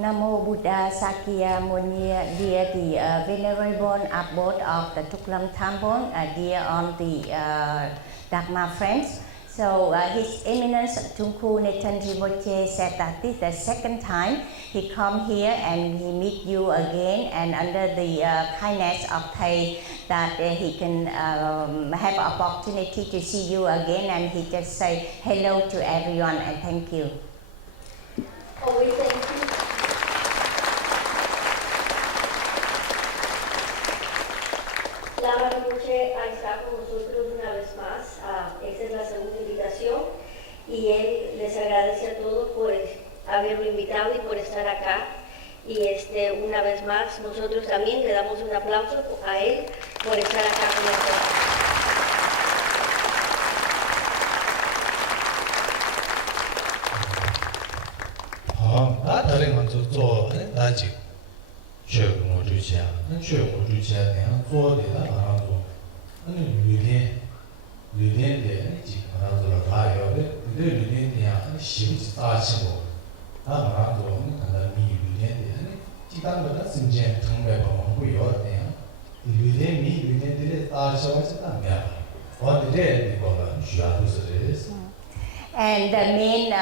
Namo Buddha Sakya Muni, dear the venerable abode of the Tuklam Temple, dear on the Dharma friends. So His Eminence Cô Nguyễn Neten Rinpoche said that this is the second time he come here and he meet you again, and under the kindness of Thầy that he can have opportunity to see you again, and he just say hello to everyone and thank you. Oh, we thank you. noche a estar con nosotros una vez más. Esta es la segunda invitación y él les agradece a todos por haberlo invitado y por estar acá. Y una vez más, nosotros también le damos un aplauso a él por estar acá con nosotros. And the main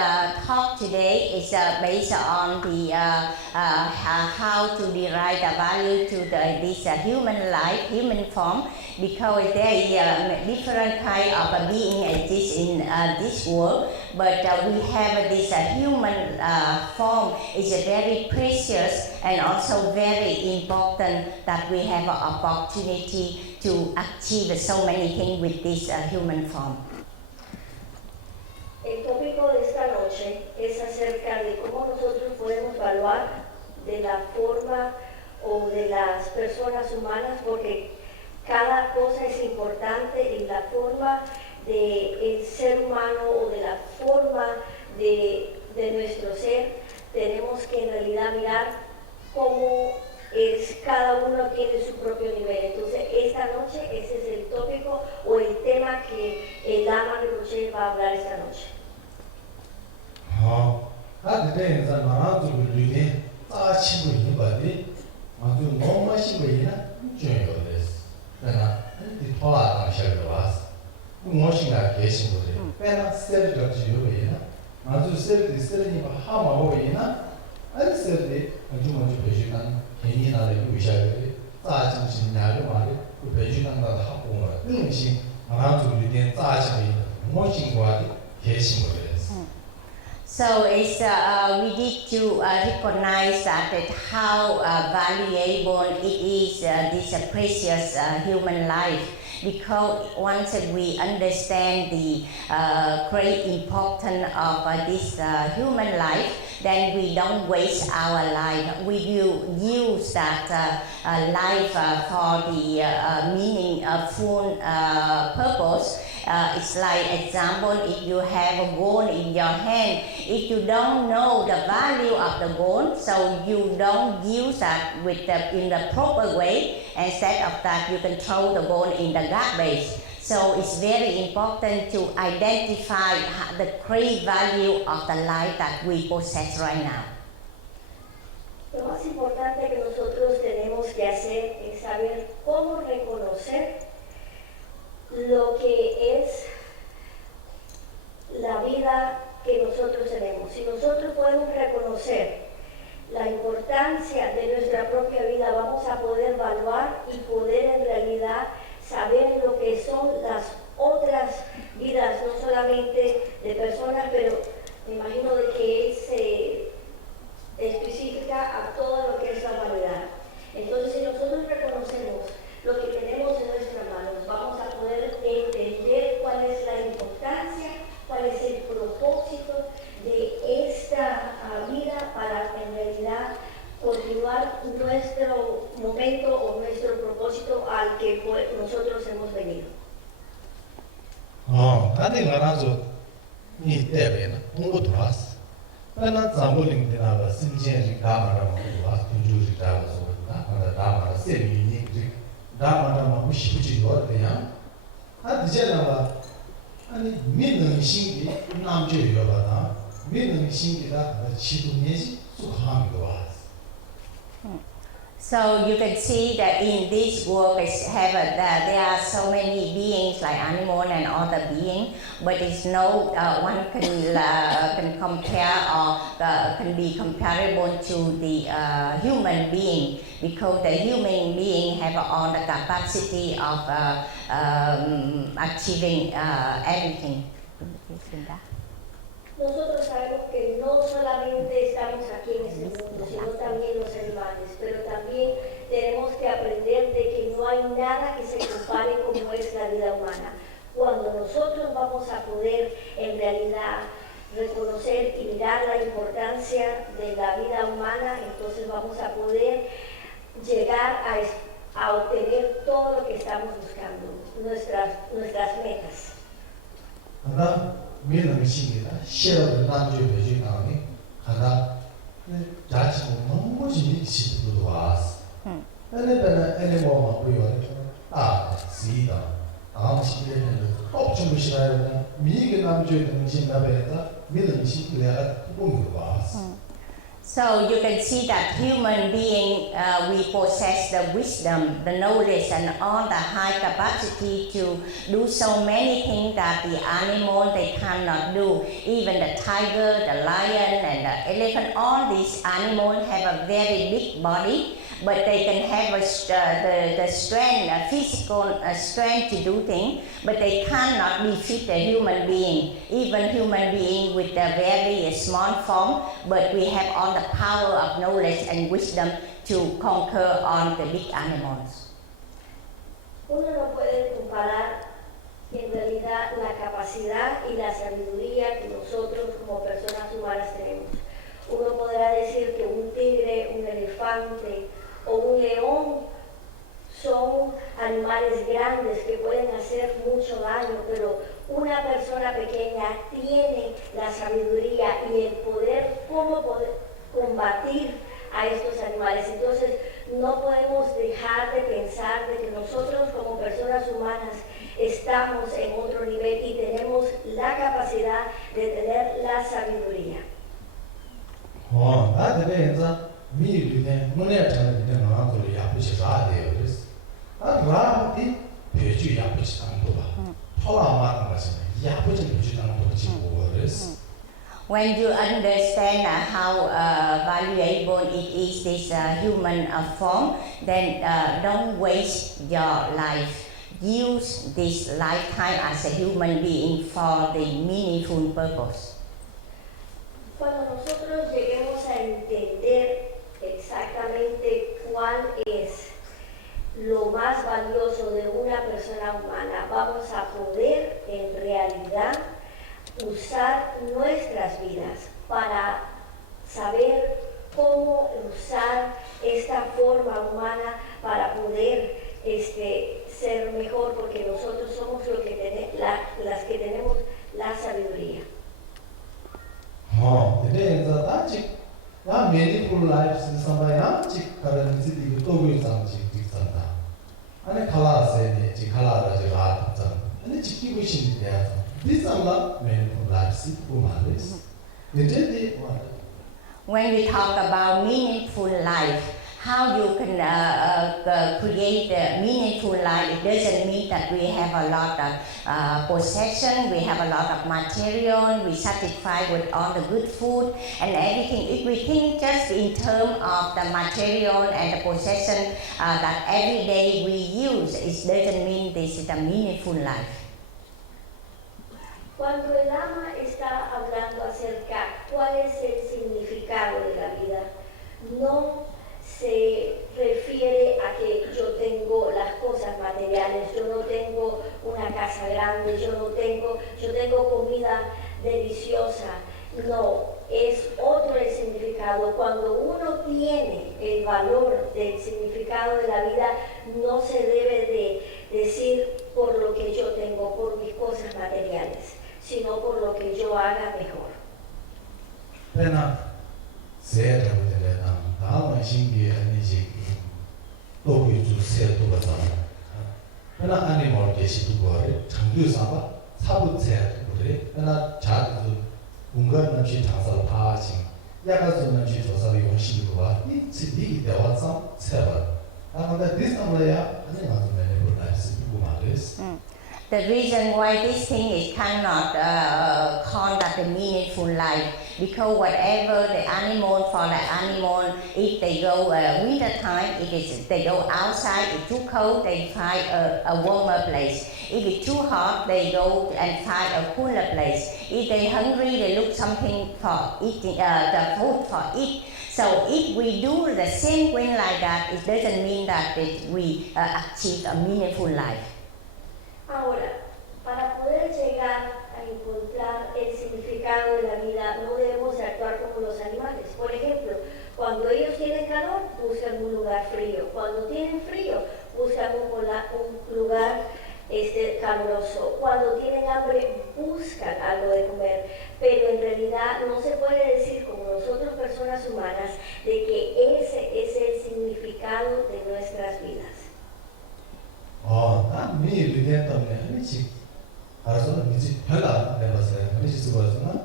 talk today is based on the how to derive the value to this human life, human form, because there is different kind of being exist in this world. But we have this human form is very precious and also very important that we have an opportunity to achieve so many things with this human form. El tópico de esta noche es acerca de cómo nosotros podemos evaluar de la forma o de las personas humanas, porque cada cosa es importante en la forma del ser humano o de la forma de nuestro ser. Tenemos que en realidad mirar cómo cada uno tiene su propio nivel. Entonces esta noche ese es el tópico o el tema que el Dharma Rinpoche va a hablar esta noche. So it's, we need to recognize that how valuable it is, this precious human life, because once we understand the great importance of this human life, then we don't waste our life. We will use that life for the meaningful purpose. It's like example, if you have a gold in your hand, if you don't know the value of the gold, so you don't use that in the proper way, instead of that you can throw the gold in the garbage. So it's very important to identify the great value of the life that we possess right now. Lo más importante que nosotros tenemos que hacer es saber cómo reconocer lo que es la vida que nosotros tenemos. Si nosotros podemos reconocer la importancia de nuestra propia vida, vamos a poder evaluar y poder en realidad saber lo que son las otras vidas, no solamente de personas, pero me imagino de que se especifica a todo lo que es la humanidad. Entonces, si nosotros reconocemos lo que tenemos en nuestras manos, vamos a poder entender cuál es la importancia, cuál es el propósito de esta vida para en realidad continuar nuestro momento o nuestro propósito al que nosotros hemos venido. 나한테 가라서 이 때문에 공부 들어왔어. 나는 잠불링 되나가 신체를 다마라고 들어왔어. 주주를 다마서 다마라 세미니 다마라고 무시부지 거야. 이제는 아니 믿는 신기 남주여가다 믿는 신기다 지도내지 수함이 와. So you can see that in this world there are so many beings like animal and other beings, but it's no one can compare or can be comparable to the human being, because the human being have all the capacity of achieving everything. Nosotros sabemos que no solamente estamos aquí en este mundo, sino también los animales, pero también tenemos que aprender de que no hay hay nada que se compare como es la vida humana. Cuando nosotros vamos a poder en realidad reconocer y mirar la importancia de la vida humana, entonces vamos a poder llegar a obtener todo lo que estamos buscando, nuestras metas. 하나 미는 신기다. 시험을 남주에 주나니 하나 자치 너무 지치도 왔어. 애는 뭐 보여요. 시다. 시대는 좀 무시하는 미게 남주에 정신 나베다 미는 신기가 보면 왔어. So you can see that human being, we possess the wisdom, the knowledge, and all the high capacity to do so many things that the animal they cannot do. Even the tiger, the lion, and the elephant, all these animals have a very big body, but they can have the strength, physical strength to do things, but they cannot defeat a human being. Even human being with a very small form, but we have all the power of knowledge and wisdom to conquer all the big animals. Uno no puede comparar en realidad la capacidad y la sabiduría que nosotros como personas humanas tenemos. Uno podrá decir que un tigre, un elefante o un león son animales grandes que pueden hacer mucho daño, pero una persona pequeña tiene la sabiduría y el poder, cómo poder combatir a estos animales. Entonces no podemos dejar de pensar de que nosotros como personas humanas estamos en otro nivel y tenemos la capacidad de tener la sabiduría. 미리네 문에 전에 나한테 야부시 라데요. 라디 배주 야부시 당도 봐. 토라만 가서 야부시 배주 당도 지고 그랬어. When you understand how valuable it is, this human form, then don't waste your life. Use this lifetime as a human being for the meaningful purpose. Cuando nosotros lleguemos a entender exactamente cuál es lo más valioso de una persona humana, vamos a poder en realidad usar nuestras vidas para saber cómo usar esta forma humana para poder ser mejor, porque nosotros somos las que tenemos la sabiduría. 나 meaningful life samaya chik karan sidi ko togu sam chik tsanda ane khala se ne chik khala ra je ga tsam ane chiki ko shin de ya this amla meaningful life sit ko malis de when we talk about meaningful life, how you can create a meaningful life, it doesn't mean that we have a lot of possession, we have a lot of material, we satisfy with all the good food and everything. If we think just in terms of the material and the possession that every day we use, it doesn't mean this is a meaningful life. Cuando el Dharma está hablando acerca cuál es el significado de la vida, no se refiere a que yo tengo las cosas materiales, yo no tengo una casa grande, yo tengo comida deliciosa. No, es otro el significado. Cuando uno tiene el valor del significado de la vida, no se debe de decir por lo que yo tengo, por mis cosas materiales, sino por lo que yo haga mejor. 다음은 신기해 아니지 또 유주 세도 가잖아 하나 아니면 계시도 거래 장두사가 사부세 그래 하나 자도 공간 남시 장사를 파지 야가서 남시 조사를 용시도 봐 이치디 대화상 세바 아마다 디스tamle야 아니 맞는 매를 날수 있고 말이스. The reason why this thing is cannot called that the meaningful life, because whatever the animal, for the animal, if they go winter time, they go outside, it's too cold, they find a warmer place. If it's too hot, they go and find a cooler place. If they're hungry, they look something for eating, the food for eat. So if we do the same thing like that, it doesn't mean that we achieve a meaningful life. Ahora, para poder llegar a encontrar el significado de la vida, no debemos de actuar como los animales. Por ejemplo, cuando ellos tienen calor, buscan un lugar frío. Cuando tienen frío, buscan un lugar caluroso. Cuando tienen hambre, buscan algo de comer. Pero en realidad no se puede decir, como nosotros personas humanas, de que ese es el significado de nuestras vidas. 난 미 리덴 때문에 하니씩 알아서 미지 별로 내봤어요. 하니씩 쓰고서는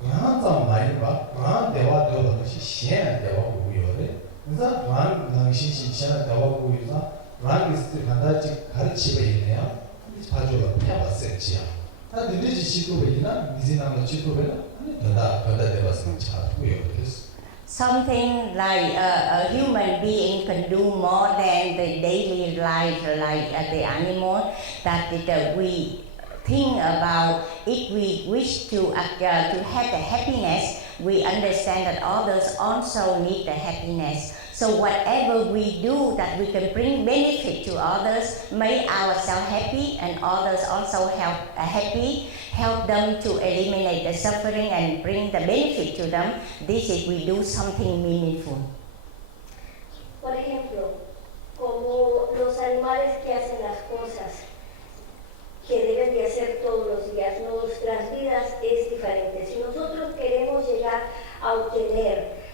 그한 많이 봐. 그한 대화 되어 것이 시행 대화 고요래. 그래서 그한 당시 시행 대화 고요사 그한 있을 간다지 가르치고 있네요. 봐줘가 패봤었지요. 다 들리지 시도베이나 미지나무 시도베나 아니 더다 대봤으면 잘 고요랬어. Something like a human being can do more than the daily life, like the animal, that we think about. If we wish to have the happiness, we understand that others also need the happiness. So whatever we do that we can bring benefit to others, make ourselves happy and others also happy, help them to eliminate the suffering and bring the benefit to them, this is we do something meaningful. Por ejemplo, como los animales que hacen las cosas que deben de hacer todos los días, nuestras vidas es diferente. Si nosotros queremos llegar a obtener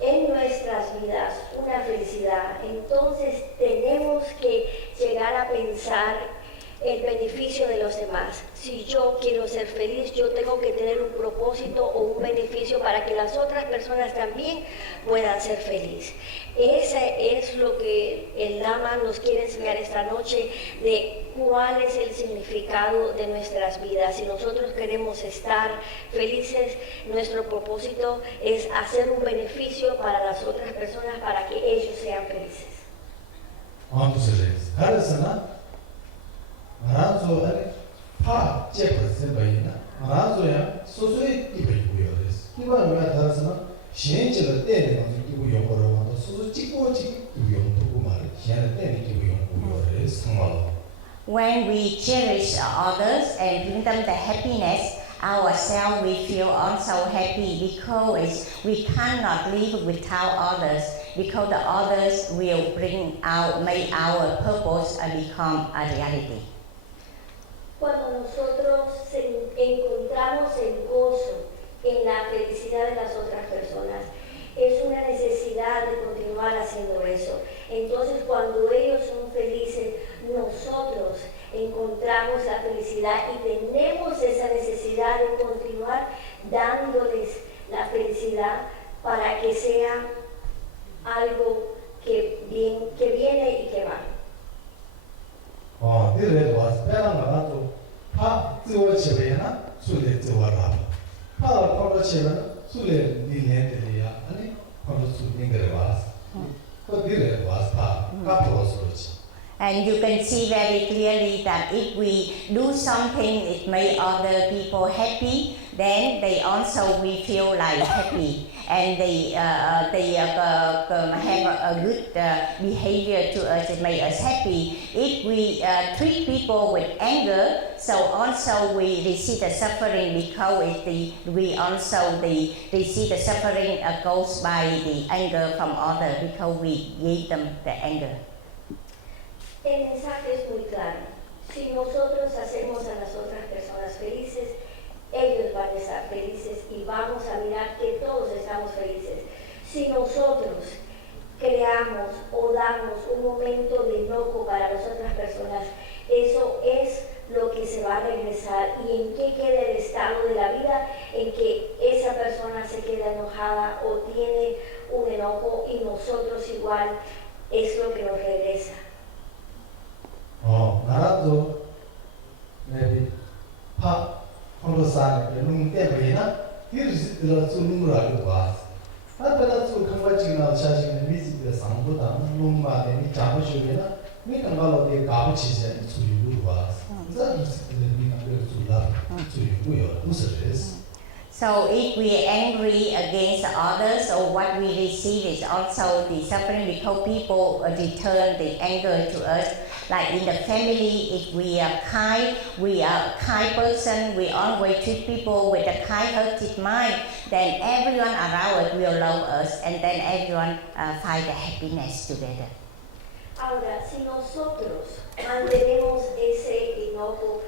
en nuestras vidas una felicidad, entonces tenemos que llegar a pensar el beneficio de los demás. Si yo quiero ser feliz, yo tengo que tener un propósito o un beneficio para que las otras personas también puedan ser felices. Ese es lo que el Lama nos quiere enseñar esta noche, de cuál es el significado de nuestras vidas. Si nosotros queremos estar felices, nuestro propósito es hacer un beneficio para las otras personas para que ellos sean felices. 말아서 파 제버스 바이나 말아서야 소소의 입이고요. 이거는 왜 다르스나 시행제를 때는 이거 용어로 소소 찍고 용도고 말을 시행을 때는 이거 용어를 상말로. When we cherish others and bring them the happiness, ourselves we feel also happy because we cannot live without others, because the others will make our purpose become a reality. Cuando nosotros encontramos el gozo en la felicidad de las otras personas, es una necesidad de continuar haciendo eso. Entonces, cuando ellos son felices, nosotros encontramos la felicidad y tenemos esa necesidad de continuar dándoles la felicidad para que sea algo que viene y que va. 이래 와서 빼는 거는 파 찌워 집에나 술에 찌워라. 파를 걸어 치면 술에 니네들이야. 아니 걸어 술인 거래 와서. 그 이래 와서 파 까불어 술지. And you can see very clearly that if we do something it make other people happy, then they also we feel like happy, and they have a good behavior to us, it make us happy. If we treat people with anger, so also we receive the suffering, because we also receive the suffering caused by the anger from others, because we give them the anger. El mensaje es muy claro. Si nosotros hacemos a las otras personas felices, ellos van a estar felices y vamos a mirar que todos estamos felices. Si nosotros creamos o damos un momento de enojo para las otras personas, eso es lo que se va a regresar. ¿Y en qué queda el estado de la vida? En que esa persona se queda enojada o tiene un enojo, y nosotros igual es lo que nos regresa. 나라도 maybe 파 콘로사는 눈 때문에나 이르지들 수능을 알고 와. 나타나 수 강바지나 자신의 미지의 상보다 눈마에 잡으시면은 미간 갈로데 가부치지 수유로 와. 그래서 이들이 미간 그럴 수라 수유고요. 무슨 So if we are angry against others, or what we receive is also the suffering, because people return the anger to us. Like in the family, if we are a kind person, we always treat people with a kind-hearted mind, then everyone around us will love us, and then everyone find the happiness together. Ahora, si nosotros mantenemos ese enojo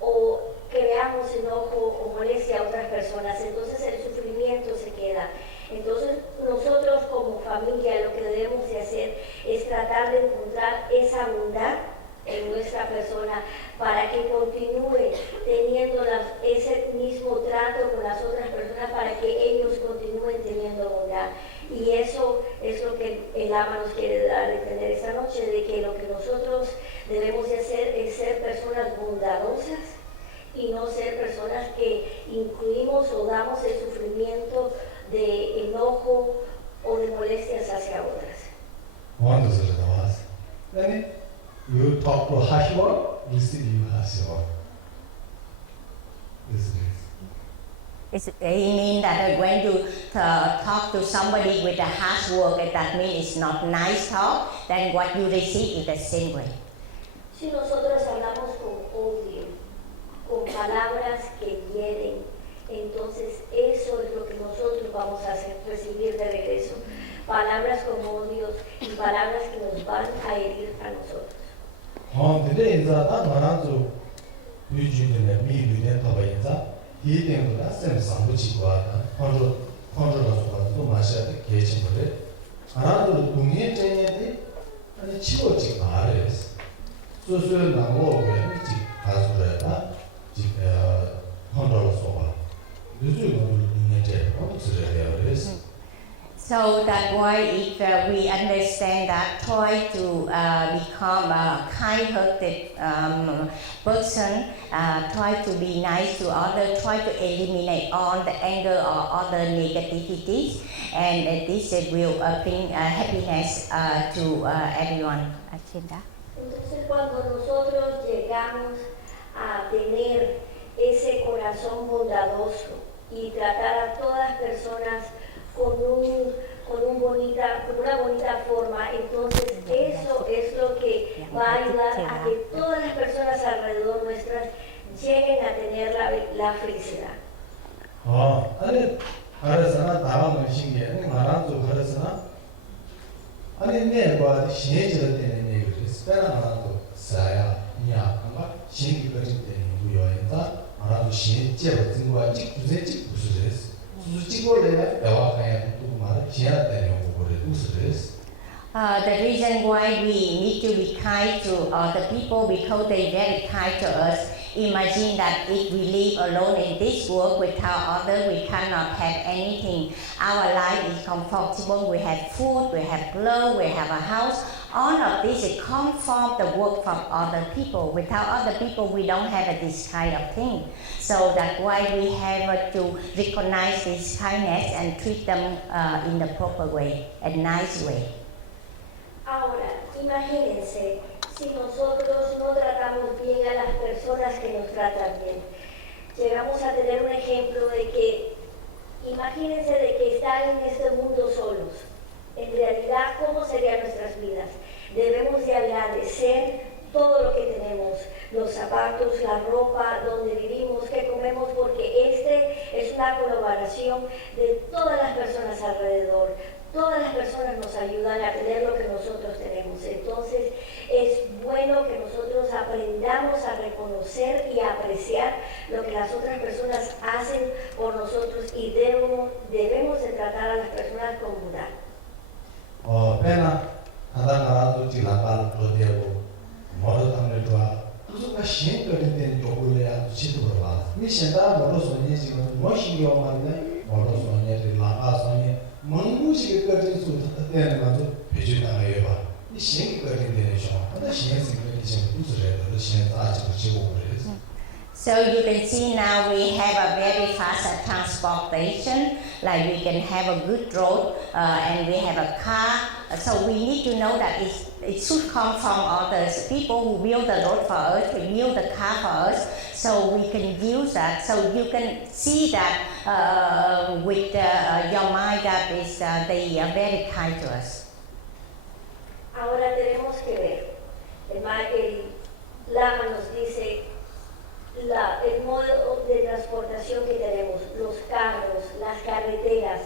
o creamos enojo o molestia a otras personas, entonces el sufrimiento se queda. Entonces nosotros como familia lo que debemos de hacer es tratar de encontrar esa bondad en nuestra persona para que continúe teniendo ese mismo trato con las otras personas, para que ellos continúen teniendo bondad. Y eso es lo que el Ama nos quiere dar a entender esta noche, de que lo que nosotros debemos de hacer es ser personas bondadosas y no ser personas que incluimos o damos el sufrimiento de enojo o de molestias hacia otras. Then you talk to Hashwa, you see you Hashwa. It means that when you talk to somebody with a harsh word, that means it's not nice talk, then what you receive is the same way. Si nosotros hablamos con odio, con palabras que hieren, entonces eso es lo que nosotros vamos a recibir de regreso. Palabras con odios y palabras que nos van a herir a nosotros. So that's why if we understand that, try to become a kind-hearted person, try to be nice to others, try to eliminate all the anger or other negativities, and this will bring happiness to everyone. Entonces cuando nosotros llegamos a tener ese corazón bondadoso y tratar a todas las personas con una bonita forma, entonces eso es lo que va a ayudar a que todas las personas alrededor nuestras lleguen a tener la felicidad. The reason why we need to be kind to other people, because they're very kind to us. Imagine that if we live alone in this world without others, we cannot have anything. Our life is comfortable, we have food, we have clothes, we have a house. All of this comes from the work from other people. Without other people, we don't have this kind of thing. So that's why we have to recognize this kindness and treat them in the proper way, a nice way. Ahora, imagínense, si nosotros no tratamos bien a las personas que nos tratan bien. Llegamos a tener un ejemplo de que, imagínense de que están en este mundo solos. En realidad, ¿cómo serían nuestras vidas? Debemos de agradecer todo lo que tenemos, los zapatos, la ropa, donde vivimos, qué comemos, porque es una colaboración de todas las personas alrededor. Todas las personas nos ayudan a tener lo que nosotros tenemos. Entonces, es bueno que nosotros aprendamos a reconocer y a apreciar lo que las otras personas hacen por nosotros, y debemos de tratar a las personas con bondad. Pena, andando de la pala do devo, moro também doa. Tudo que sempre tem que olhar do sítio do lado. Me sentar, moro sonhei de uma xinga uma né, moro sonhei de lá sonhei. Manguchi que tem tudo, até na do pedido da leva. E xinga que tem chão. Até xinga se que tem tudo certo, xinga tá tipo So you can see now we have a very fast transportation, like we can have a good road and we have a car. So we need to know that it's it should come from others, people who build the road for us, who build the car for us, so we can use that. So you can see that with your mind that is they are very kind to us. Ahora tenemos que ver, el Lama nos dice el modo de transportación que tenemos, los carros, las carreteras,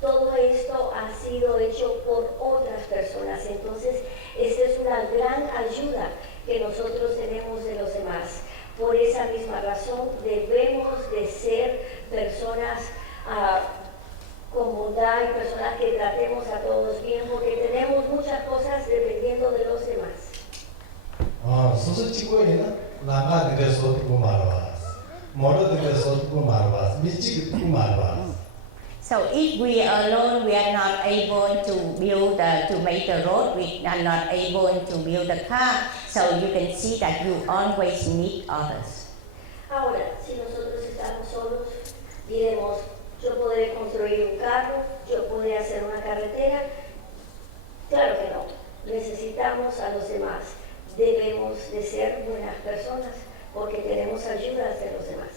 todo esto ha sido hecho por otras personas. Entonces, esta es una gran ayuda que nosotros tenemos de los demás. Por esa misma razón, debemos de ser personas con bondad y personas que tratemos a todos bien, porque tenemos muchas cosas dependiendo de los demás. So if we are alone, we are not able to build, to make the road, we are not able to build a car, so you can see that you always need others. Ahora, si nosotros estamos solos, diremos, yo podré construir un carro, yo podré hacer una carretera. Claro que no, necesitamos a los demás. Debemos de ser buenas personas porque tenemos ayudas de los demás.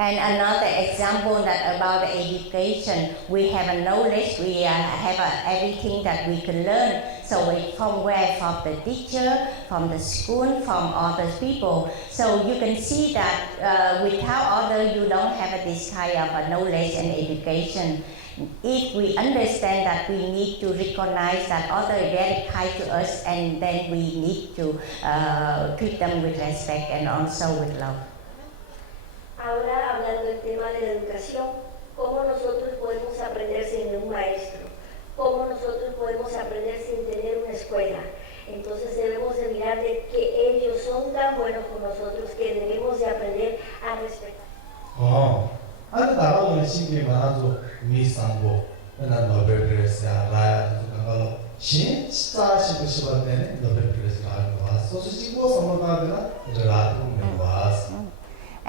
And another example that about education, we have a knowledge, we have everything that we can learn. So it from where? From the teacher, from the school, from other people. So you can see that without other, you don't have this kind of knowledge and education. If we understand that we need to recognize that others are very kind to us, and then we need to treat them with respect and also with love. Ahora, hablando del tema de la educación, ¿cómo nosotros podemos aprender sin un maestro? ¿Cómo nosotros podemos aprender sin tener una escuela? Entonces debemos de mirar de que ellos son tan buenos con nosotros que debemos de aprender a respetar.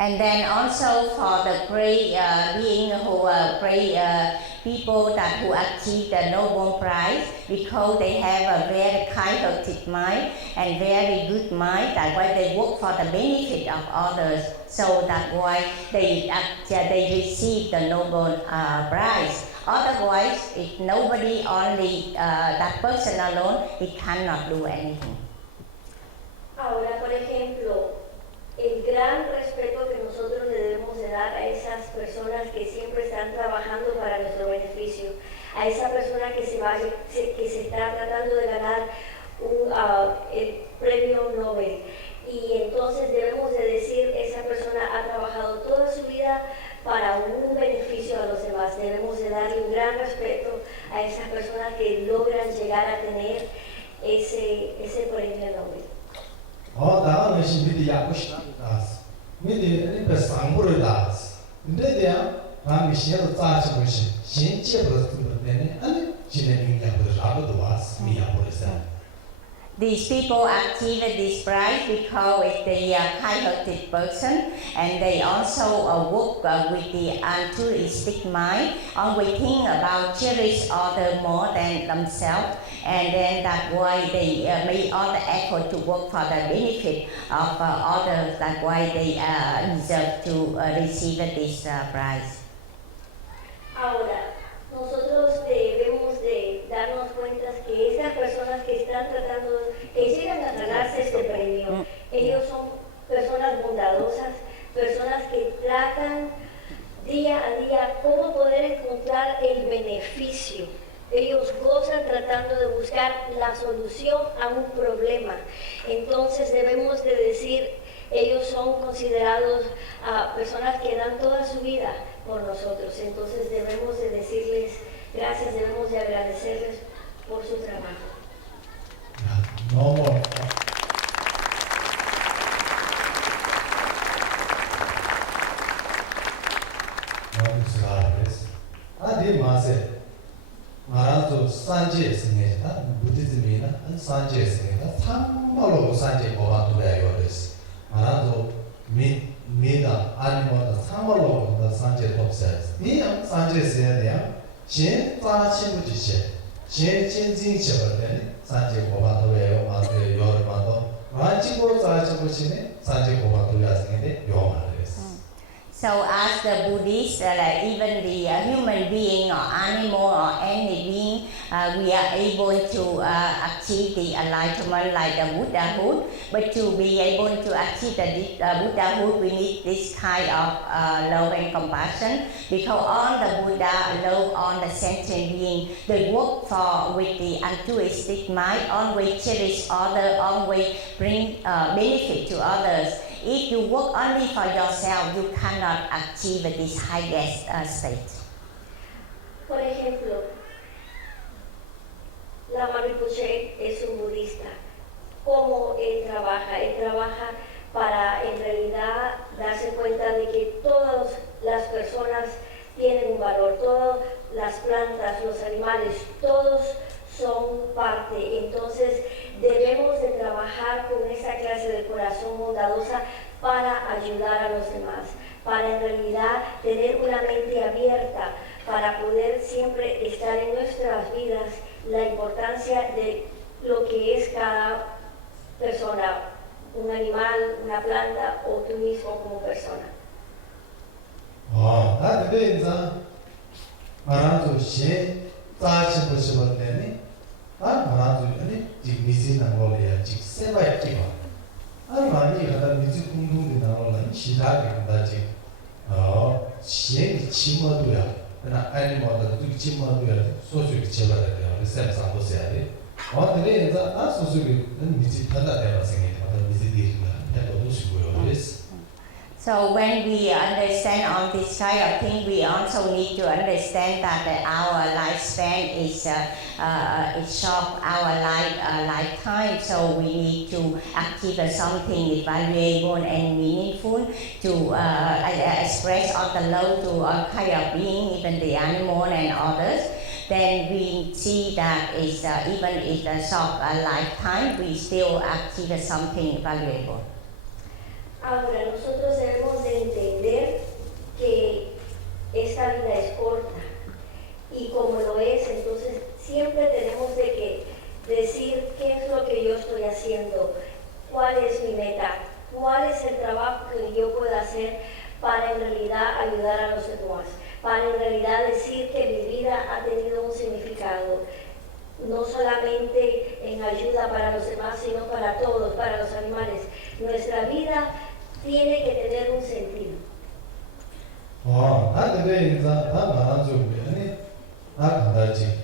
And then also for the great being who great people that who achieve the Nobel Prize, because they have a very kind-hearted mind and very good mind. That's why they work for the benefit of others. So that's why they receive the Nobel Prize. Otherwise, if nobody only that person alone, he cannot do anything. Ahora, por ejemplo, el gran respeto que nosotros le debemos de dar a esas personas que siempre están trabajando para nuestro beneficio, a esa persona que se está tratando de ganar el premio Nobel. Y entonces debemos de decir, esa persona ha trabajado toda su vida para un beneficio a los demás. Debemos de darle un gran respeto a esas personas que logran llegar a tener ese premio Nobel. 나가는 시 미디 야고시다스 미디 베상부르다스 근데야 남이 시에서 짜지 무시 신체 버스트 때문에 아니 진행이 야고도 와스 미야고르사. These people achieve this prize because they are kind-hearted person, and they also work with the altruistic mind, always think about cherish others more than themselves, and then that's why they make all the effort to work for the benefit of others. That's why they deserve to receive this prize. Ahora, nosotros debemos de darnos cuenta que estas personas que están tratando, que llegan a ganarse este premio, ellos son personas bondadosas, personas que tratan día a día cómo poder encontrar el beneficio. Ellos gozan tratando de buscar la solución a un problema. Entonces debemos de decir, ellos son considerados personas que dan toda su vida por nosotros. Entonces debemos de decirles gracias, debemos de agradecerles por su trabajo. No. Además, 말아도 산지에 생겨다 산재 있으니까 참말로 산재 고반도야 요です말아도 미다 아니면 참말로 산재 없어요 이 산재 있어야 돼요 진 자치무지시 진 진진셔버든 산재 고반도예요 맞아요 요르만도 완치고 자치무지네 산재 고반도야 생긴데 요 말이에요. So as the Buddhists, like even the human being or animal or any being, we are able to achieve the enlightenment like the Buddhahood. But to be able to achieve the Buddhahood, we need this kind of love and compassion. Because all the Buddha love all the sentient being. They work for with the altruistic mind, always cherish others, always bring benefit to others. If you work only for yourself, you cannot achieve this highest state. Por ejemplo, Lama Rinpoche es un budista. ¿Cómo él trabaja? Él trabaja para en realidad darse cuenta de que todas las personas tienen un valor, todas las plantas, los animales, todos son parte. Entonces debemos de trabajar con esa clase de corazón bondadosa para ayudar a los demás, para en realidad tener una mente abierta, para poder siempre estar en nuestras vidas la importancia de lo que es cada persona, un animal, una planta o tú mismo como persona. 근데 이제 말하는 시 자신 보시면 되니 말하는 지 미지는 거래야 지 세바이 끼고 많이 가다 미지 공동이 나오는 시다게 다지 시행이 치마도야 그러나 아니면 또 치마도야 소수기 제발해야 돼 쌤상 보셔야 돼 근데 이제 소수기 미지 판다 되는 생각이 미지 뒤가 해도 주고요 그래서 So when we understand all this kind of thing, we also need to understand that our lifespan is short, our lifetime. So we need to achieve something valuable and meaningful to express all the love to all kind of being, even the animal and others. Then we see that is even if a short lifetime, we still achieve something valuable. Ahora, nosotros debemos de entender que esta vida es corta y como lo es, entonces siempre tenemos de que decir qué es lo que yo estoy haciendo, cuál es mi meta, cuál es el trabajo que yo puedo hacer para en realidad ayudar a los demás, para en realidad decir que mi vida ha tenido un significado, no solamente en ayuda para los demás, sino para todos, para los animales. Nuestra vida tiene que tener un sentido. 근데 이제 말한 좀 나간다지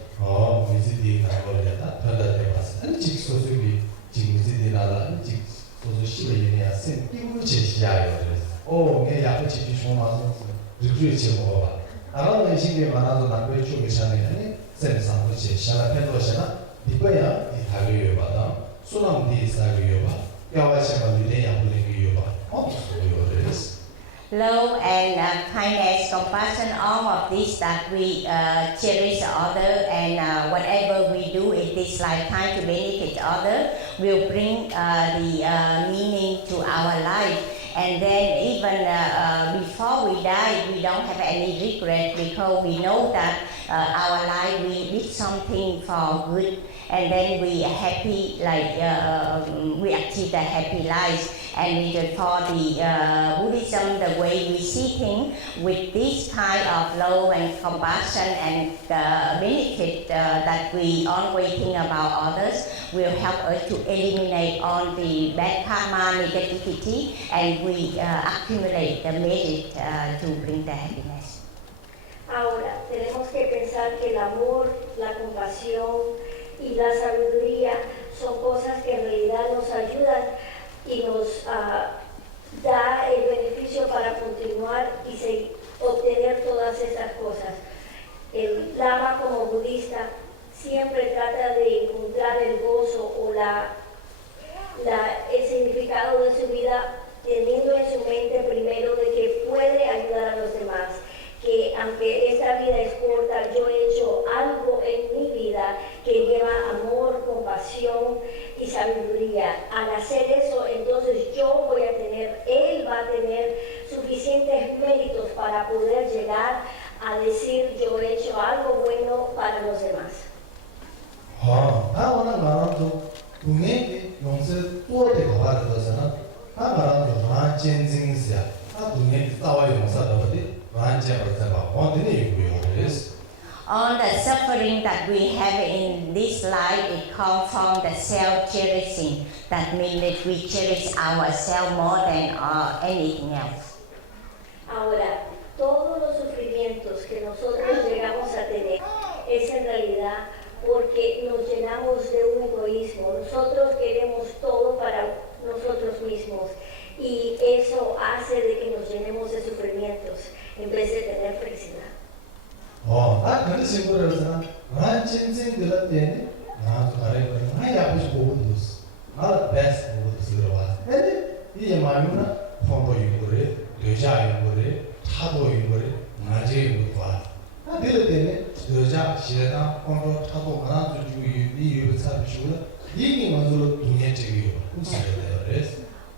미지디 나걸려다 편다대 봤어. 아니 직소수기 직미지디 나라 직 소수시베이냐 생 띄우는 제시야요. 그래서 내 약을 지지 좋아서 리뷰 제목어 봐. 알아는 신경 많아서 남의 쪽에 사는 쌤상 그렇지. 샤라 펜도시나 이거야 이 다리요 받아. 수남디 사기요 봐. 야와시가 미래야 불리기요 봐. Love and kindness, compassion, all of this that we cherish other and whatever we do in this lifetime to benefit other will bring the meaning to our life. And then even before we die, we don't have any regret because we know that our life we did something for good, and then we are happy, like we achieve a happy life. And for the Buddhism, the way we see things with this kind of love and compassion and benefit that we always think about others will help us to eliminate all the bad karma, negativity, and we accumulate the merit to bring the happiness. Ahora, tenemos que pensar que el amor, la compasión y la sabiduría son cosas que en realidad nos ayudan y nos da el beneficio para continuar y obtener todas esas cosas. El Lama como budista siempre trata de encontrar el gozo o el significado de su vida teniendo en su mente primero de que puede ayudar a los demás, que aunque esta vida es corta, yo he hecho algo en mi vida que lleva amor, compasión y sabiduría. Al hacer eso, entonces yo voy a tener, él va a tener suficientes méritos para poder llegar a decir yo he hecho algo bueno para los demás. All the suffering that we have in this life, it comes from the self-cherishing. That means that we cherish ourselves more than anything else. Ahora, todos los sufrimientos que nosotros llegamos a tener es en realidad porque nos llenamos de un egoísmo. Nosotros queremos todo para nosotros mismos y eso hace de que nos llenemos de sufrimientos en vez de tener felicidad.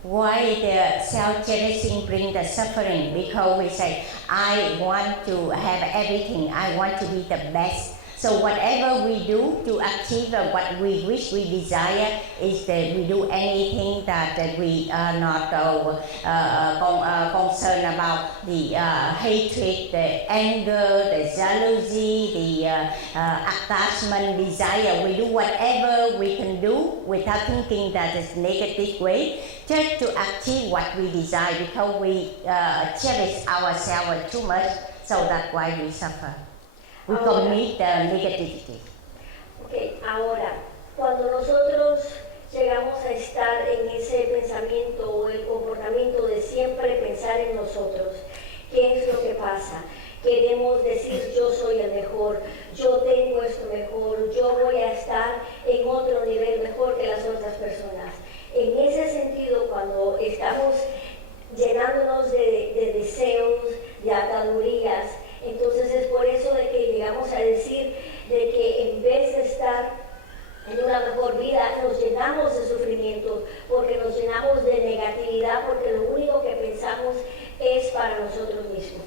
Why the self-cherishing brings the suffering? Because we say, I want to have everything, I want to be the best. So whatever we do to achieve what we wish, we desire, is that we do anything that we are not concerned about the hatred, the anger, the jealousy, the attachment, desire. We do whatever we can do without thinking that it's negative way, just to achieve what we desire, because we cherish ourselves too much, so that's why we suffer. We commit negativity. Okay, ahora, cuando nosotros llegamos a estar en ese pensamiento o el comportamiento de siempre pensar en nosotros, ¿qué es lo que pasa? Queremos decir yo soy el mejor, yo tengo esto mejor, yo voy a estar en otro nivel mejor que las otras personas. En ese sentido, cuando estamos llenándonos de deseos, de atadurías, entonces es por eso de que llegamos a decir de que en vez de estar en una mejor vida, nos llenamos de sufrimiento, porque nos llenamos de negatividad, porque lo único que pensamos es para nosotros mismos.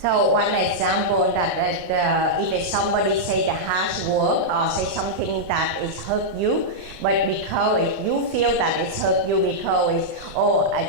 So one example that if somebody say the harsh word or say something that is hurt you, but because you feel that it's hurt you because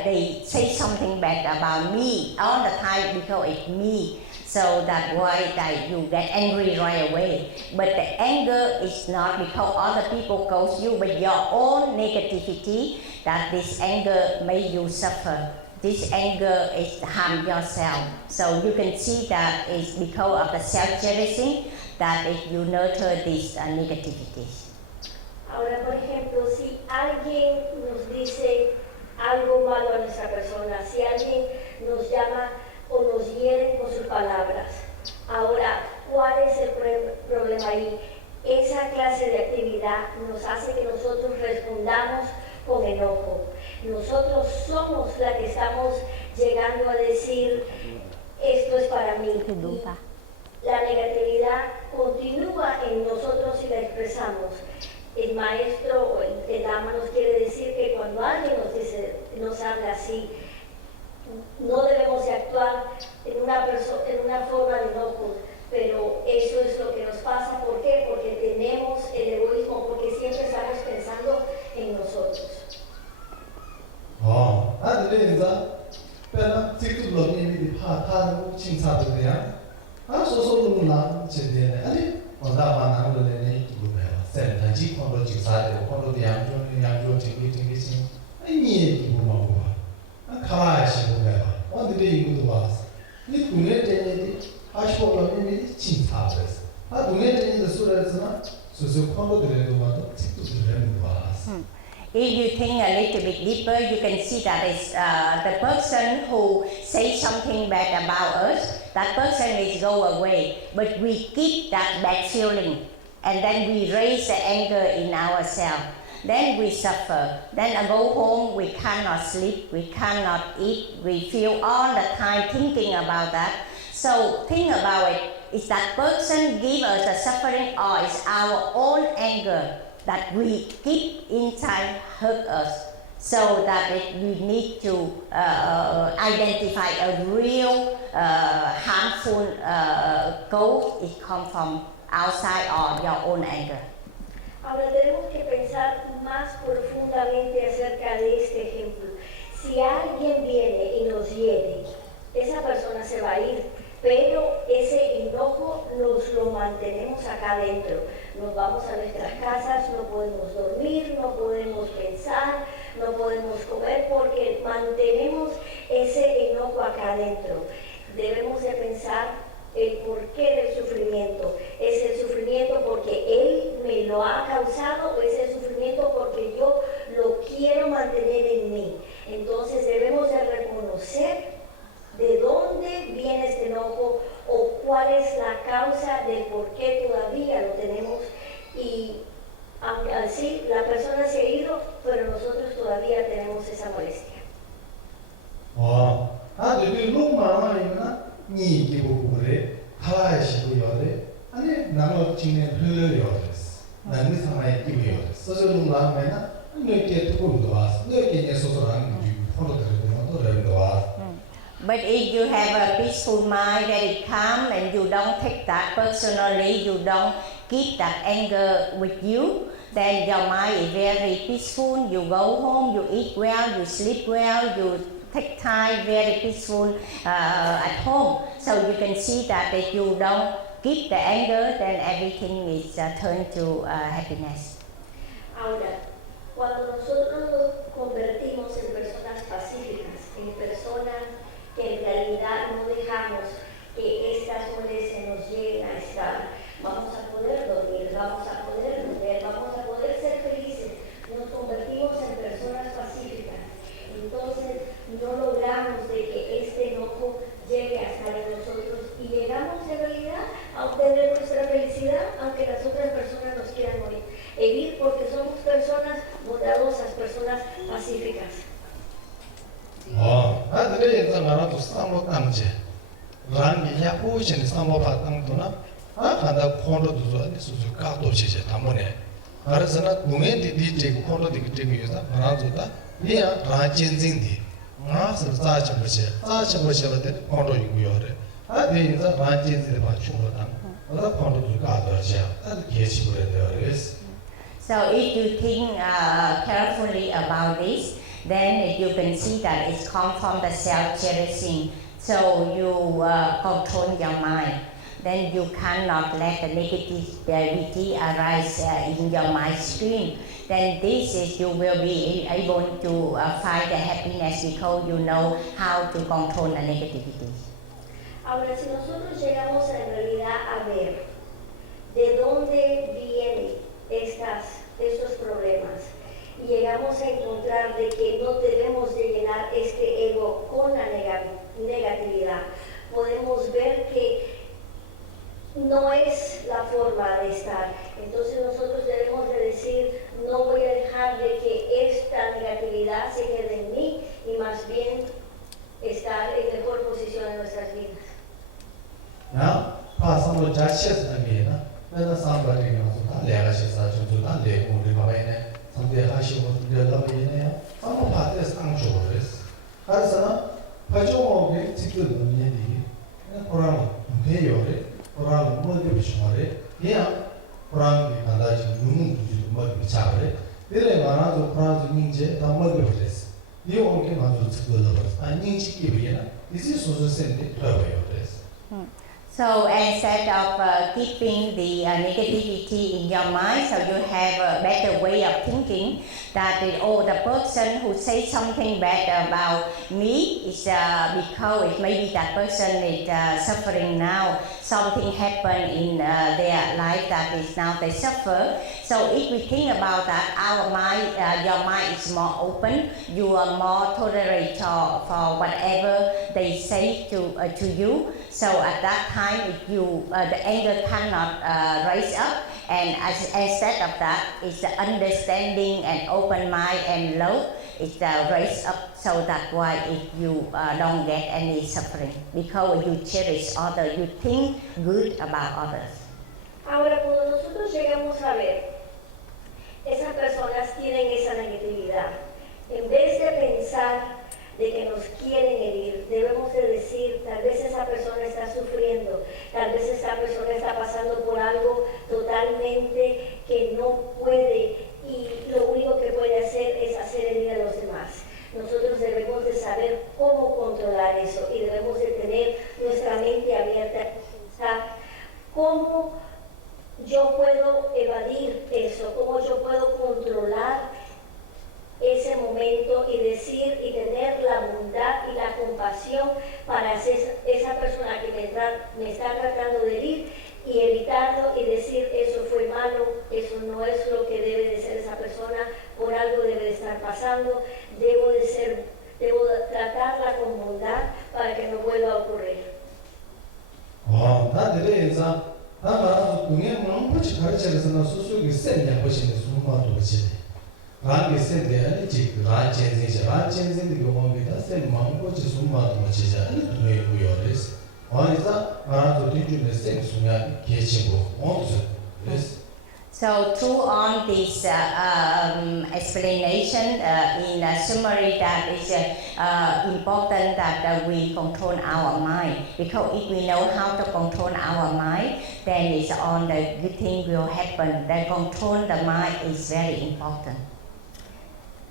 they say something bad about me all the time because it's me. So that's why that you get angry right away. But the anger is not because other people cause you, but your own negativity that this anger made you suffer. This anger is harm yourself. So you can see that it's because of the self-cherishing that you nurture this negativity. Ahora, por ejemplo, si alguien nos dice algo malo a nuestra persona, si alguien nos llama o nos hieren con sus palabras. Ahora, ¿cuál es el problema ahí? Esa clase de actividad nos hace que nosotros respondamos con enojo. Nosotros somos la que estamos llegando a decir, esto es para mí. Y la negatividad continúa en nosotros y la expresamos. El maestro o el Dharma nos quiere decir que cuando alguien nos habla así, no debemos de actuar en una forma de enojo, pero eso es lo que nos pasa. ¿Por qué? Porque tenemos el egoísmo, porque siempre estamos pensando en nosotros. If you think a little bit deeper, you can see that it's the person who says something bad about us, that person is go away, but we keep that bad feeling, and then we raise the anger in ourselves. Then we suffer. Then I go home, we cannot sleep, we cannot eat, we feel all the time thinking about that. So think about it. Is that person give us the suffering, or is our own anger that we keep inside hurt us? So that we need to identify a real harmful cause. It comes from outside or your own anger. Ahora tenemos que pensar más profundamente acerca de este ejemplo. Si alguien viene y nos hiere, esa persona se va a ir, pero ese enojo nos lo mantenemos acá adentro. Nos vamos a nuestras casas, no podemos dormir, no podemos pensar, no podemos comer porque mantenemos ese enojo acá adentro. Debemos de pensar el porqué del sufrimiento. ¿Es el sufrimiento porque él me lo ha causado o es el sufrimiento porque yo lo quiero mantener en mí? Entonces debemos de reconocer de dónde viene este enojo o cuál es la causa del por qué todavía lo tenemos, y así la persona se ha ido, pero nosotros todavía tenemos esa molestia. 니 기고 그래 하와시고 요래 아니 나노 진행 흘려요레스 나는 상하에 기고요 소소는 라면은 이렇게 두고 와 이렇게 예소소라는 게 폰도들이 또 와. But if you have a peaceful mind, very calm, and you don't take that personally, you don't keep that anger with you, then your mind is very peaceful. You go home, you eat well, you sleep well, you take time very peaceful at home. So you can see that if you don't keep the anger, then everything is turned to happiness. Ahora, cuando nosotros nos convertimos en personas pacíficas, en personas que en realidad no dejamos que estas molestias nos lleguen a estar, vamos a poder dormir, vamos a poder comer, vamos a poder ser felices. Nos convertimos en personas pacíficas. Entonces no logramos de que este enojo llegue a estar en nosotros y llegamos en realidad a obtener nuestra felicidad, aunque las otras personas nos quieran herir, porque somos personas bondadosas, personas pacíficas. 아들이 인자가라도 상로 땅제 란이 야고진 상로 바탕도나 간다 콘로도 좋아니 수수 까도 지제 담보네 가르스나 공연디 디제 콘로디 디게 요다 말아줘다 니야 라진진디 나서 자치버세 콘로 이고요래 아디 인자 라진진디 바충로다 어다 콘로도 까도지야 아 계시부래 되어레스. So if you think carefully about this, then you can see that it comes from the self-cherishing. So you control your mind. Then you cannot let the negativity arise in your mind stream. Then this is you will be able to find the happiness because you know how to control the negativity. Ahora, si nosotros llegamos en realidad a ver de dónde vienen estos problemas, y llegamos a encontrar de que no debemos de llenar este ego con la negatividad, podemos ver que no es la forma de estar. Entonces nosotros debemos de decir, no voy a dejar de que esta negatividad se quede en mí y más bien estar en mejor posición en nuestras vidas. 야, 파산도 자체스다게나 내가 상관이나 내가 시사 주주나 내 우리 바바이네 상대 하시고 들여다보이네요. 한번 파트에서 앙조르스. 그래서 파종업에 지금 의미는 이게 코랑 배열에 코랑 뭐를 비추말에 그냥 코랑 간다지 눈은 두지 뭐 비차래. 내가 말하도 코랑 인제 다 뭐를 비랬어. 이 온게 맞을 수도 없어. 아니 인식이 비나 이제 소소센데 들어요. So instead of keeping the negativity in your mind, so you have a better way of thinking that the person who says something bad about me is because maybe that person is suffering now. Something happened in their life that is now they suffer. So if we think about that, our mind, your mind is more open. You are more tolerant for whatever they say to you. So at that time, if you the anger cannot rise up, and instead of that, it's the understanding and open mind and love is raised up. So that's why if you don't get any suffering, because you cherish others, you think good about others. Ahora, cuando nosotros llegamos a ver, esas personas tienen esa negatividad. En vez de pensar de que nos quieren herir, debemos de decir, tal vez esa persona está sufriendo, tal vez esa persona está pasando por algo totalmente que no puede, y lo único que puede hacer es hacer herir a los demás. Nosotros debemos de saber cómo controlar eso y debemos de tener nuestra mente abierta y pensar cómo yo puedo evadir eso, cómo yo puedo controlar ese momento y decir y tener la bondad y la compasión para esa persona que me está tratando de herir y evitarlo y decir eso fue malo, eso no es lo que debe de ser esa persona, por algo debe de estar pasando, debo tratarla con bondad para que no vuelva a ocurrir. rāngi sēnde āni jīk rāñ chēnzīng dī gōngi dā sēn māngbō chī sūmā tu mā chēchā āni dūnei guyō rēs āni dā mārā tu dīngyū nē sēn sūmyā kē chīngbō āni chū rēs. So through on this explanation in a summary, that is important that we control our mind, because if we know how to control our mind, then it's on the good thing will happen. That control the mind is very important.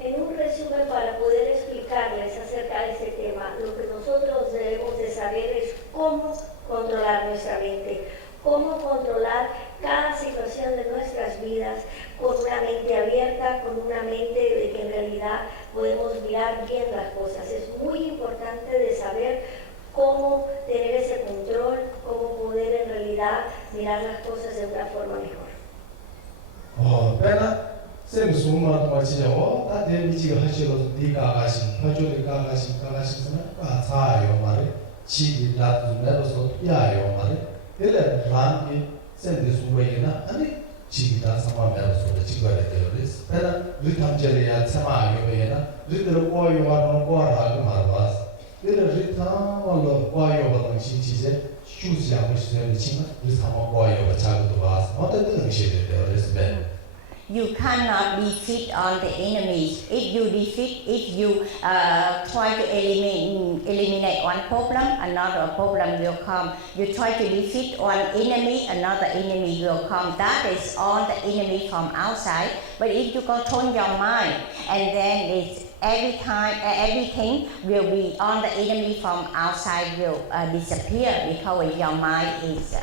En un resumen, para poder explicarles acerca de este tema, lo que nosotros debemos de saber es cómo controlar nuestra mente, cómo controlar cada situación de nuestras vidas con una mente abierta, con una mente de que en realidad podemos mirar bien las cosas. Es muy importante de saber cómo tener ese control, cómo poder en realidad mirar las cosas de una forma mejor. 쌤 수마 도마치냐고 다 데미지가 하시로 네가 가신 파조리 가가신 가가신서는 아사요 말에 지기 나도 내려서 야요 말에 데레 란이 쌤데 수웨이나 아니 지기다 상황에서 지거래 되어리스 배나 리탐제리아 참아요에나 리드로 꼬요와는 꼬라고 말바스 데레 리탐월로 꼬요와는 신치제 슈지하고 있으면 지금 리탐어 꼬요가 자고도 봐서 어떤 뜻이 되어리스 배 You cannot defeat on the enemies. If you try to eliminate one problem, another problem will come. You try to defeat one enemy, another enemy will come. That is on the enemy from outside. But if you control your mind, and then it's everything will be on the enemy from outside will disappear, because your mind is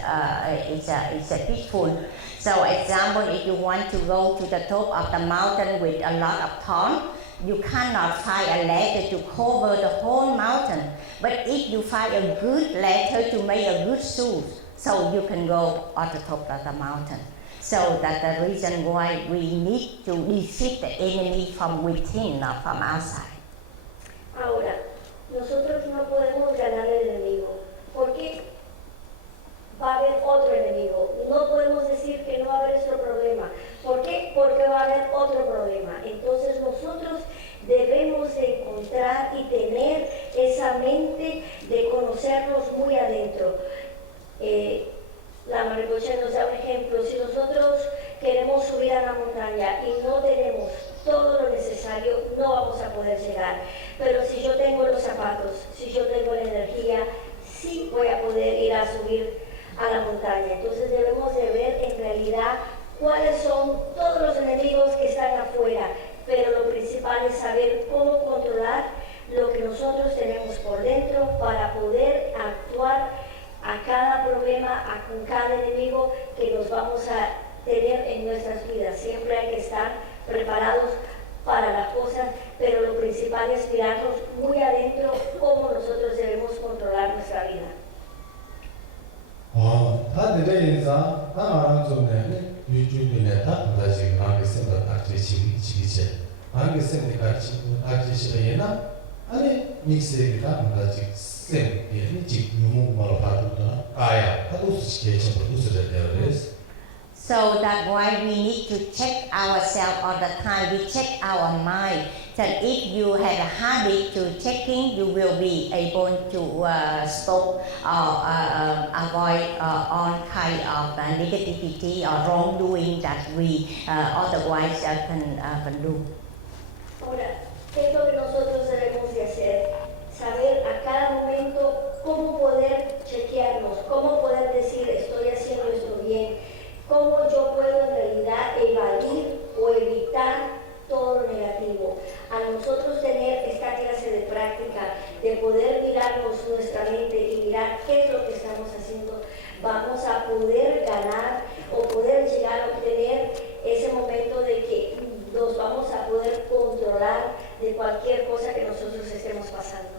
peaceful. So example, if you want to go to the top of the mountain with a lot of thorns, you cannot find a ladder to cover the whole mountain. But if you find a good ladder to make a good shoes, so you can go on the top of the mountain. So that's the reason why we need to defeat the enemy from within, not from outside. Ahora, nosotros no podemos ganar el enemigo. ¿Por qué? Va a haber otro enemigo. No podemos decir que no va a haber otro problema. ¿Por qué? Porque va a haber otro problema. Entonces nosotros debemos de encontrar y tener esa mente de conocernos muy adentro. La Rinpoche nos da un ejemplo. Si nosotros queremos subir a la montaña y no tenemos todo lo necesario, no vamos a poder llegar. Pero si yo tengo los zapatos, si yo tengo la energía, sí voy a poder ir a subir a la montaña. Entonces debemos de ver en realidad cuáles son todos los enemigos que están afuera, pero lo principal es saber cómo controlar lo que nosotros tenemos por dentro para poder actuar a cada problema, con cada enemigo que nos vamos a tener en nuestras vidas. Siempre hay que estar preparados para las cosas, pero lo principal es mirarnos muy adentro cómo nosotros debemos controlar nuestra vida. So that's why we need to check ourselves all the time. We check our mind. That if you have a habit to checking, you will be able to stop or avoid all kind of negativity or wrongdoing that we otherwise can do. Ahora, ¿qué es lo que nosotros debemos de hacer? Saber a cada momento cómo poder chequearnos, cómo poder decir estoy haciendo esto bien, cómo yo puedo en realidad evadir o evitar todo lo negativo. A nosotros tener esta clase de práctica, de poder mirarnos nuestra mente y mirar qué es lo que estamos haciendo, vamos a poder ganar o poder llegar a obtener ese momento de que nos vamos a poder controlar de cualquier cosa que nosotros estemos pasando.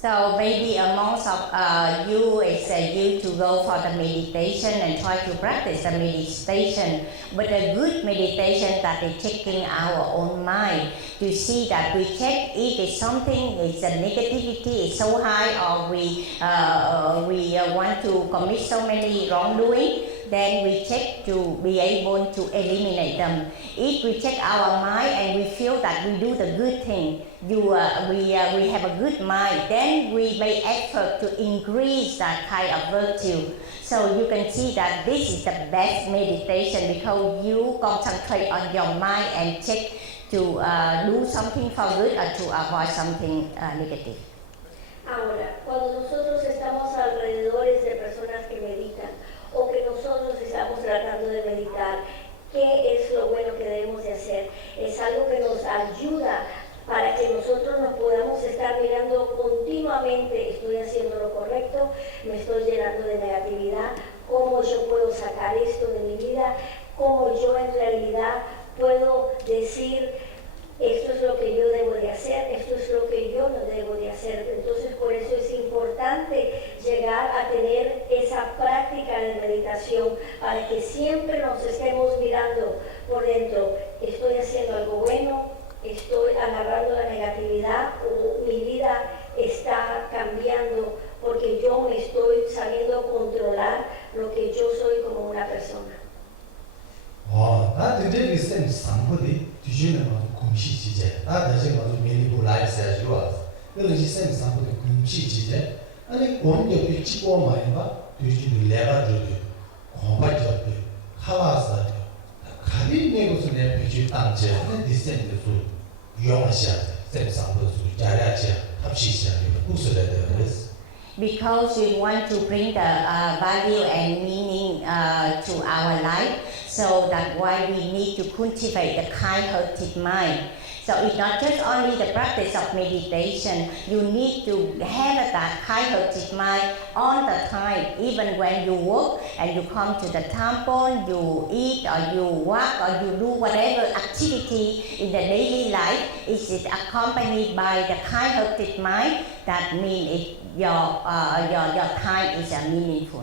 So maybe amongst of you is you to go for the meditation and try to practice the meditation, but a good meditation that is checking our own mind to see that we check if it's something is a negativity is so high or we want to commit so many wrongdoing. Then we check to be able to eliminate them. If we check our mind and we feel that we do the good thing, we have a good mind, then we make effort to increase that kind of virtue. So you can see that this is the best meditation because you concentrate on your mind and check to do something for good or to avoid something negative. Ahora, cuando nosotros estamos alrededores de personas que meditan, o que nosotros estamos tratando de meditar, ¿qué es lo bueno que debemos de hacer? Es algo que nos ayuda para que nosotros nos podamos estar mirando continuamente, estoy haciendo lo correcto, me estoy llenando de negatividad, cómo yo puedo sacar esto de mi vida, cómo yo en realidad puedo decir esto es lo que yo debo de hacer, esto es lo que yo no debo de hacer. Entonces por eso es importante llegar a tener esa práctica de meditación para que siempre nos estemos mirando por dentro. Estoy haciendo algo bueno, estoy agarrando la negatividad o mi vida está cambiando porque yo me estoy sabiendo controlar lo que yo soy como una persona. Because we want to bring the value and meaning to our life, so that's why we need to cultivate the kind-hearted mind. So it's not just only the practice of meditation, you need to have that kind-hearted mind all the time, even when you work and you come to the temple, you eat or you walk or you do whatever activity in the daily life, it is accompanied by the kind-hearted mind. That means your time is meaningful.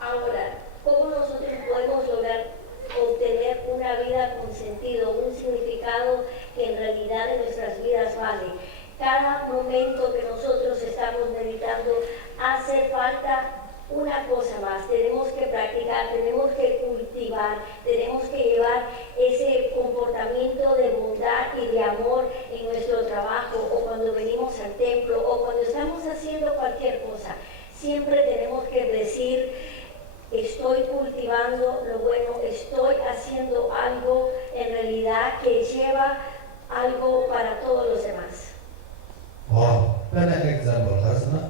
Ahora, ¿cómo nosotros podemos lograr obtener una vida con sentido, un significado que en realidad en nuestras vidas vale? Cada momento que nosotros estamos meditando hace falta una cosa más. Tenemos que practicar, tenemos que cultivar, tenemos que llevar ese comportamiento de bondad y de amor en nuestro trabajo o cuando venimos al templo o cuando estamos haciendo cualquier cosa. Siempre tenemos que decir, estoy cultivando lo bueno, estoy haciendo algo en realidad que lleva algo para todos los demás. An example,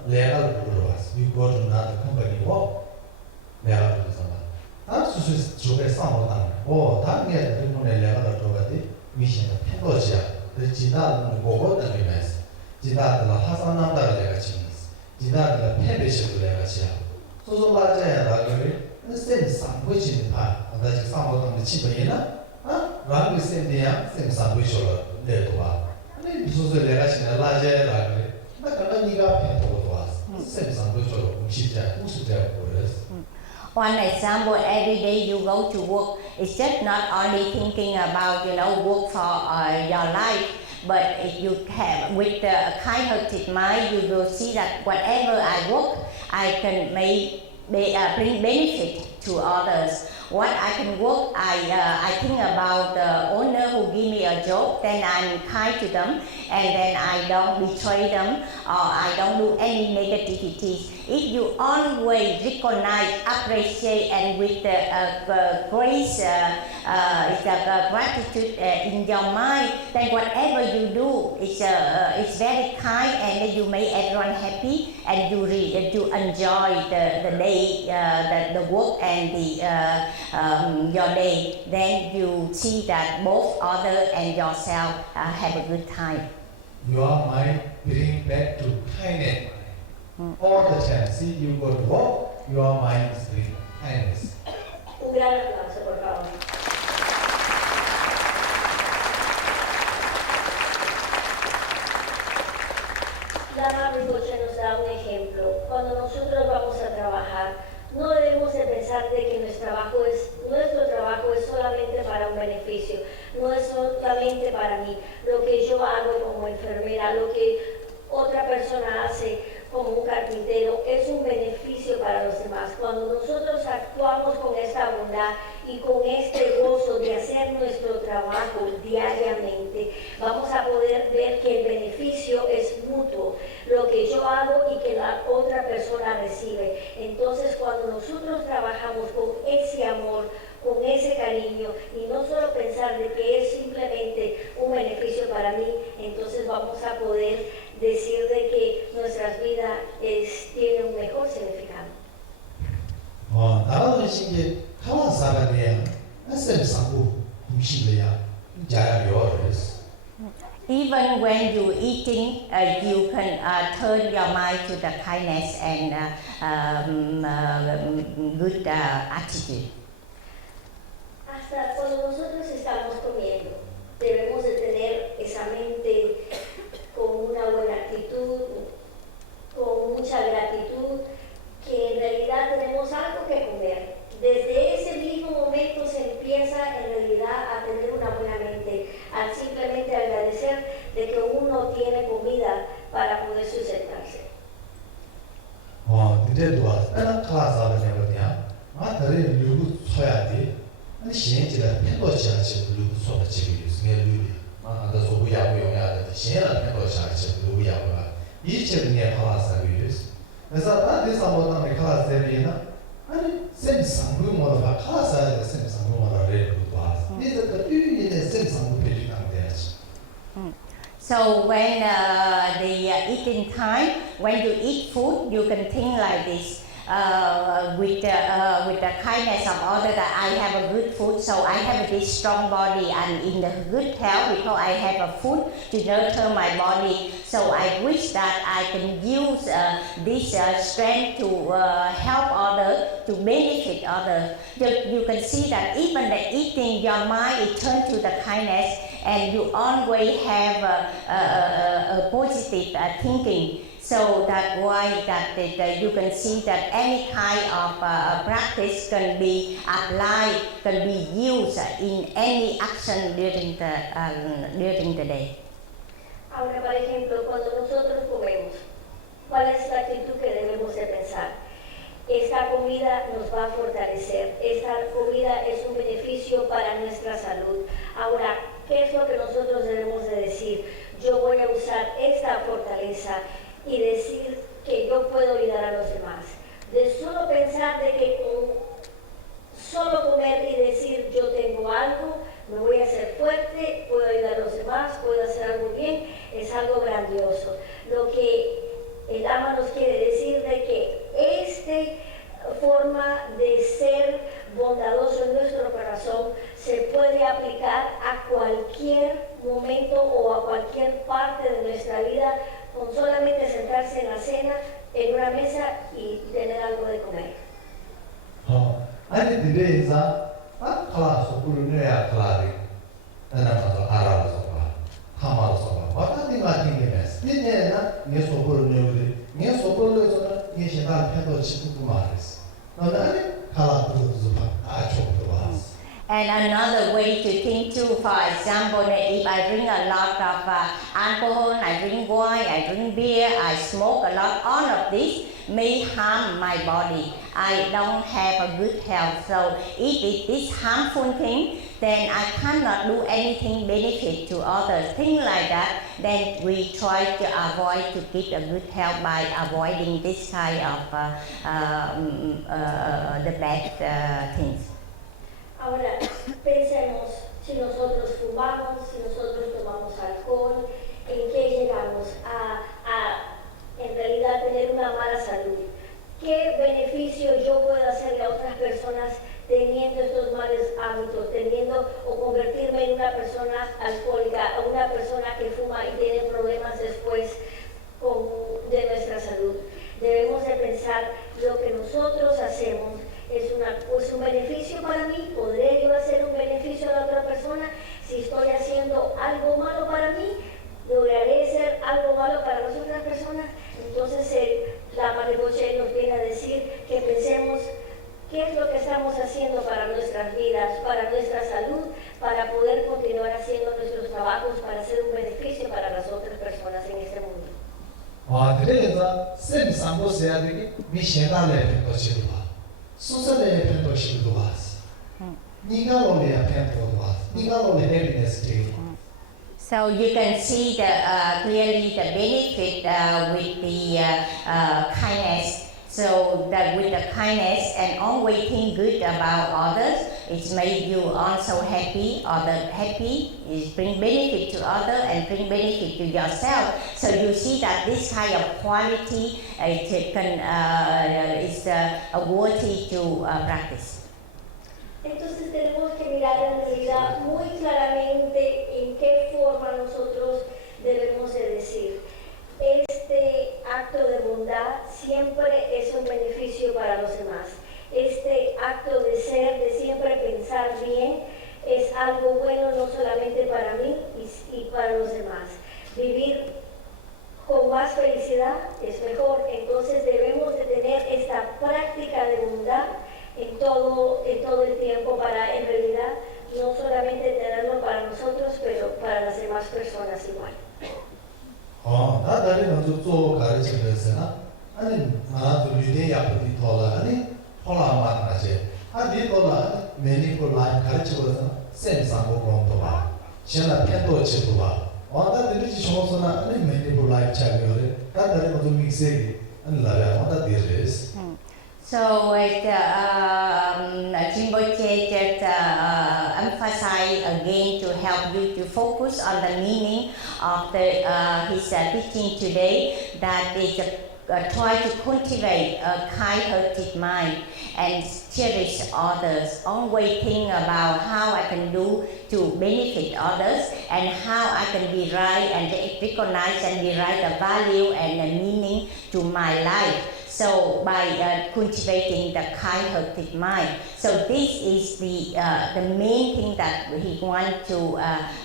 legal rules. You go to another company, legal rules. That's just some that get the legal authority, mission, Pendosia, the Jida, the Bobo, and the mess. Jida, the Hasana, the Legachins. Jida, the Pendish Legacia. So large and same some which in the part, and that's some of the Chipina. Run with same day, same some which or Letua. And so the Legation, a large One example, every day you go to work, it's just not only thinking about, work for your life, but if you have, with a kind-hearted mind, you will see that whatever I work, I can bring benefit to others. What I can work, I think about the owner who give me a job, then I'm kind to them, and then I don't betray them, or I don't do any negativities. If you always recognize, appreciate, and with the grace, the gratitude in your mind, then whatever you do is very kind, and then you make everyone happy, and you enjoy the day, the work, and your day. Then you see that both other and yourself have a good time. Your mind bring back to kindness. All the time, see you go to work, your mind is bring kindness. Un gran aplauso, por favor. Dharma Rinpoche nos da un ejemplo. Cuando nosotros vamos a trabajar, no debemos de pensar de que nuestro trabajo es solamente para un beneficio, no es solamente para mí. Lo que yo hago como enfermera, lo que otra persona hace como un carpintero, es un beneficio para los demás. Cuando nosotros actuamos con esta bondad y con este gozo de hacer nuestro trabajo diariamente, vamos a poder ver que el beneficio es mutuo, lo que yo hago y que la otra persona recibe. Entonces, cuando nosotros trabajamos con ese amor, con ese cariño, y no solo pensar de que es simplemente un beneficio para mí, entonces vamos a poder decir de que nuestras vidas tienen un mejor significado. Even when you're eating, you can turn your mind to the kindness and good attitude. Hasta cuando nosotros estamos comiendo, debemos de tener esa mente con una buena actitud, con mucha gratitud, que en realidad tenemos algo que comer. Desde ese mismo momento se empieza en realidad a tener una buena mente, al simplemente agradecer de que uno tiene comida para poder sustentarse. So when the eating time, when you eat food, you can think like this. With the kindness of others, that I have a good food, so I have this strong body. I'm in the good health because I have a food to nurture my body. So I wish that I can use this strength to help others, to benefit others. You can see that even the eating, your mind is turned to the kindness, and you always have a positive thinking. So that's why that you can see that any kind of practice can be applied, can be used in any action during the day. Ahora, por ejemplo, cuando nosotros comemos, ¿cuál es la actitud que debemos de pensar? Esta comida nos va a fortalecer, esta comida es un beneficio para nuestra salud. Ahora, ¿qué es lo que nosotros debemos de decir? Yo voy a usar esta fortaleza y decir que yo puedo ayudar a los demás. De solo pensar de que con solo comer y decir yo tengo algo, Me voy a hacer fuerte, puedo ayudar a los demás, puedo hacer algo bien, es algo grandioso. Lo que el Ama nos quiere decir de que esta forma de ser bondadoso en nuestro corazón se puede aplicar a cualquier momento o a cualquier parte de nuestra vida con solamente sentarse en la cena, en una mesa y tener algo de comer. 아니 디레이자 아 클라스 부르네야 클라리 나나마도 알아서 봐 타마서 봐 어떤 같은 게 있어 이제나 네 소불을 네 소불로서 네 시간 편도 지고 말했어 너는 클라스도 봐 좋도 봐. And another way to think too, for example, that if I drink a lot of alcohol, I drink wine, I drink beer, I smoke a lot, all of this may harm my body. I don't have a good health. So if it is harmful thing, then I cannot do anything benefit to others. Things like that, then we try to avoid to keep a good health by avoiding this kind of the bad things. Ahora, pensemos, si nosotros fumamos, si nosotros tomamos alcohol, ¿en qué llegamos? A en realidad tener una mala salud. ¿Qué beneficio yo puedo hacerle a otras personas teniendo estos malos hábitos, teniendo o convertirme en una persona alcohólica, o una persona que fuma y tiene problemas después de nuestra salud? Debemos de pensar lo que nosotros hacemos. Es un beneficio para mí, ¿podré yo hacer un beneficio a la otra persona? Si estoy haciendo algo malo para mí, ¿lograré ser algo malo para las otras personas? Entonces la Rinpoche nos viene a decir que pensemos qué es lo que estamos haciendo para nuestras vidas, para nuestra salud, para poder continuar haciendo nuestros trabajos, para hacer un beneficio para las otras personas en este mundo. 그래서 쌤 상고서야 되게 미시나래 것이도 봐. 수선의 펜도시도 왔어. 네가 올려야 펜도도 왔어. 네가 올려 해비네스 되게. So you can see clearly the benefit with the kindness. So that with the kindness and always think good about others, it's made you also happy. Other happy is bring benefit to others and bring benefit to yourself. So you see that this kind of quality is worthy to practice. Entonces tenemos que mirar en realidad muy claramente en qué forma nosotros debemos de decir. Este acto de bondad siempre es un beneficio para los demás. Este acto de ser, de siempre pensar bien, es algo bueno no solamente para mí y para los demás. Vivir con más felicidad es mejor. Entonces debemos de tener esta práctica de bondad en todo el tiempo para en realidad no solamente tenerlo para nosotros, pero para las demás personas igual. 나다리 먼저 또 가르치면서나 아니 나도 리데 야프디 돌아 아니 홀라만 하지 아니 돌아 매니콜 라인 가르치고서 쌤상고 공도 봐 지나 펜도 치도 봐 나다리 지ሾ서나 아니 매니콜 라인 차고래 나다리 먼저 믹스해 아니 라야 나다리스 So Rinpoche just emphasize again to help you to focus on the meaning of his teaching today, that is try to cultivate a kind-hearted mind and cherish others. Always think about how I can do to benefit others and how I can derive and recognize and derive the value and the meaning to my life. So by cultivating the kind-hearted mind, so this is the main thing that he wants to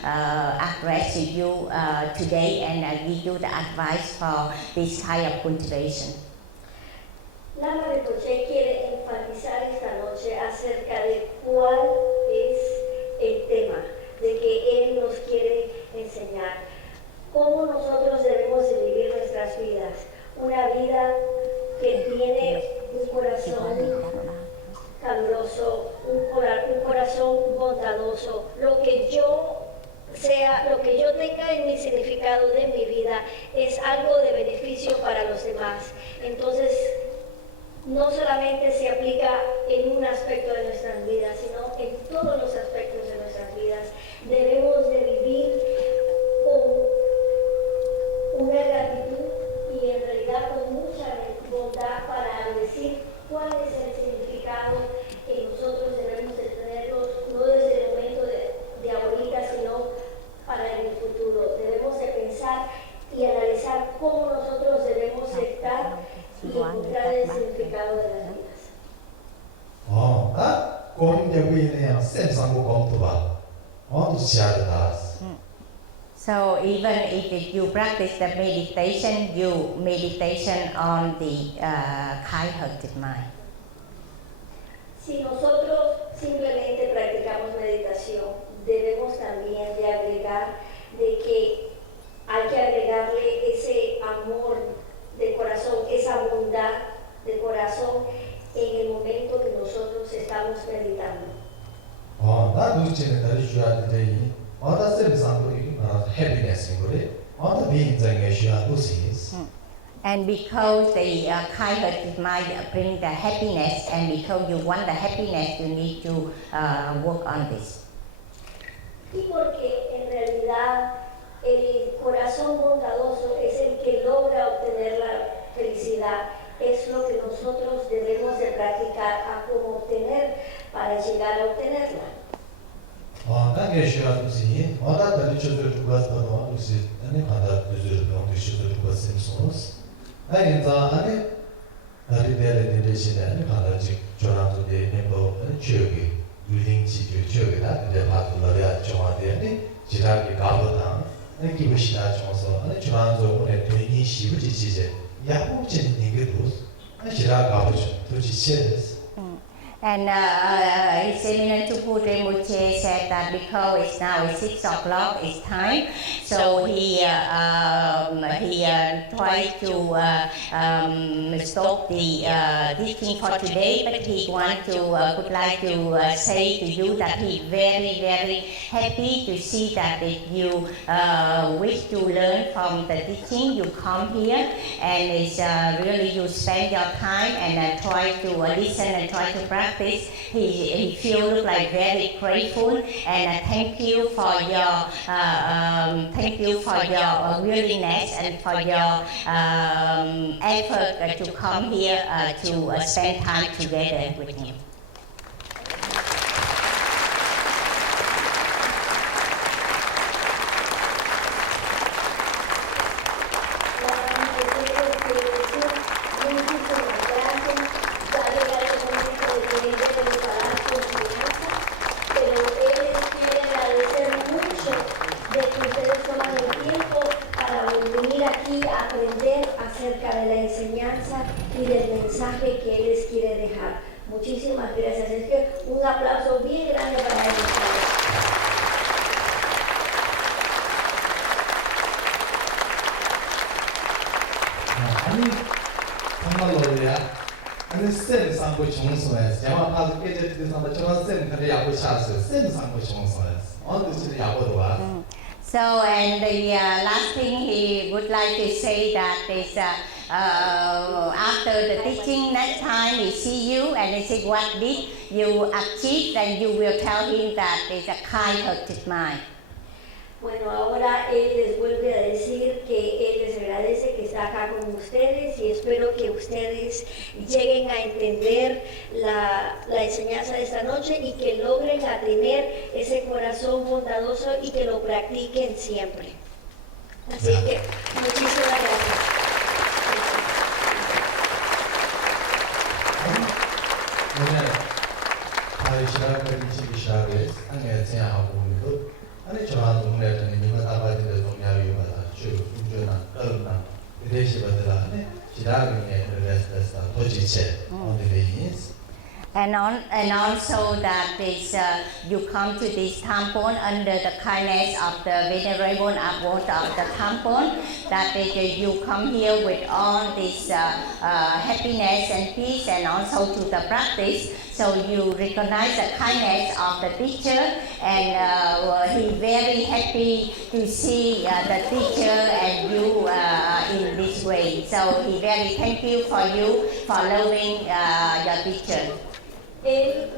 address to you today and give you the advice for this kind of cultivation. La Rinpoche quiere enfatizar esta noche acerca de cuál es el tema, de que él nos quiere enseñar, cómo nosotros debemos de vivir nuestras vidas, una vida que tiene un corazón caluroso, un corazón bondadoso, lo que yo tenga en mi significado de mi vida es algo de beneficio para los demás. Entonces, no solamente se aplica en un aspecto de nuestras vidas, sino en todos los aspectos de nuestras vidas. Debemos de vivir con una gratitud y en realidad con mucha bondad para decir cuál es el significado que nosotros debemos de tenerlos, no desde el momento de ahorita, sino para el futuro. Debemos de pensar y analizar cómo nosotros debemos estar y encontrar el significado de las vidas. So even if you practice the meditation, you meditation on the kind-hearted mind. Si nosotros simplemente practicamos meditación, debemos también de agregar de que hay que agregarle ese amor de corazón, esa bondad de corazón en el momento que nosotros estamos meditando. And because the kind-hearted mind brings the happiness, and because you want the happiness, you need to work on this. Y porque en realidad el corazón bondadoso es el que logra obtener la felicidad. Es lo que nosotros debemos de practicar a cómo obtener para llegar a obtenerla. And His Eminence Tulku Rinpoche said that because it's now 6 o'clock, it's time, so he tried to stop the teaching for today, but he would like to say to you that he's very, very happy to see that if you wish to learn from the teaching, you come here, and it's really you spend your time and try to listen and try to practice. He feels like very grateful, and thank you for your willingness and for your effort to come here to spend time together with him. Acerca de la enseñanza y del mensaje que Él les quiere dejar. Muchísimas gracias. Es que un aplauso bien grande para ellos. 아니 쌤 상고 정성해서 제가 가서 깨질 때마다 저런 쌤 근데 야구 찼어요. 쌤 상고 정성해서 어느 시대 야구도 와. So, and the last thing he would like to say that is after the teaching, next time we see you and he say what did you achieve, and you will tell him that it's a kind-hearted mind. Bueno, ahora él les vuelve a decir que él les agradece que está acá con ustedes y espero que ustedes lleguen a entender la enseñanza de esta noche y que logren a tener ese corazón bondadoso y que lo practiquen siempre. Así que muchísimas gracias. 아니 저랑 동네에는 이만 아바지들 동네하고 쭉 운전한 얼마 대시 받으라네 지나가게 그래서 도지체 오늘이 And also that is you come to this temple under the kindness of the venerable abbot of the temple, that you come here with all this happiness and peace, and also to the practice. So you recognize the kindness of the teacher, and he's very happy to see the teacher and you in this way. family. So he very thank you for loving your teacher. Él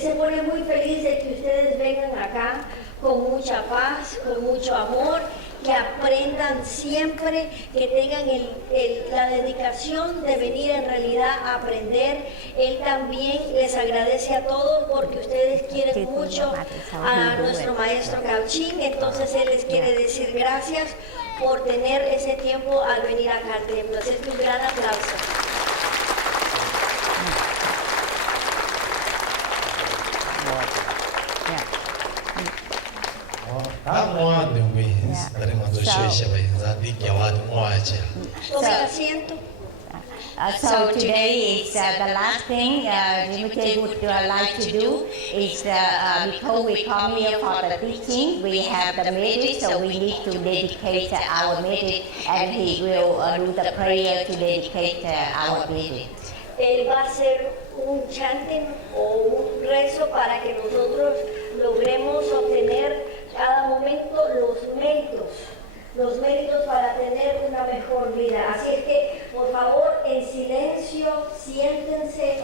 se pone muy feliz de que ustedes vengan acá con mucha paz, con mucho amor, que aprendan siempre, que tengan la dedicación de venir en realidad a aprender. Él también les agradece a todos porque ustedes quieren mucho a nuestro maestro Gauchín, entonces él les quiere decir gracias por tener ese tiempo al venir acá al templo. Así que un gran aplauso. So today is the last thing Rinpoche would like to do is because we come here for the teaching, we have the meditation, so we need to dedicate our meditation, and he will do the prayer to dedicate our meditation. Él va a hacer un chanting o un rezo para que nosotros logremos obtener cada momento los méritos para tener una mejor vida. Así es que, por favor, en silencio, siéntense,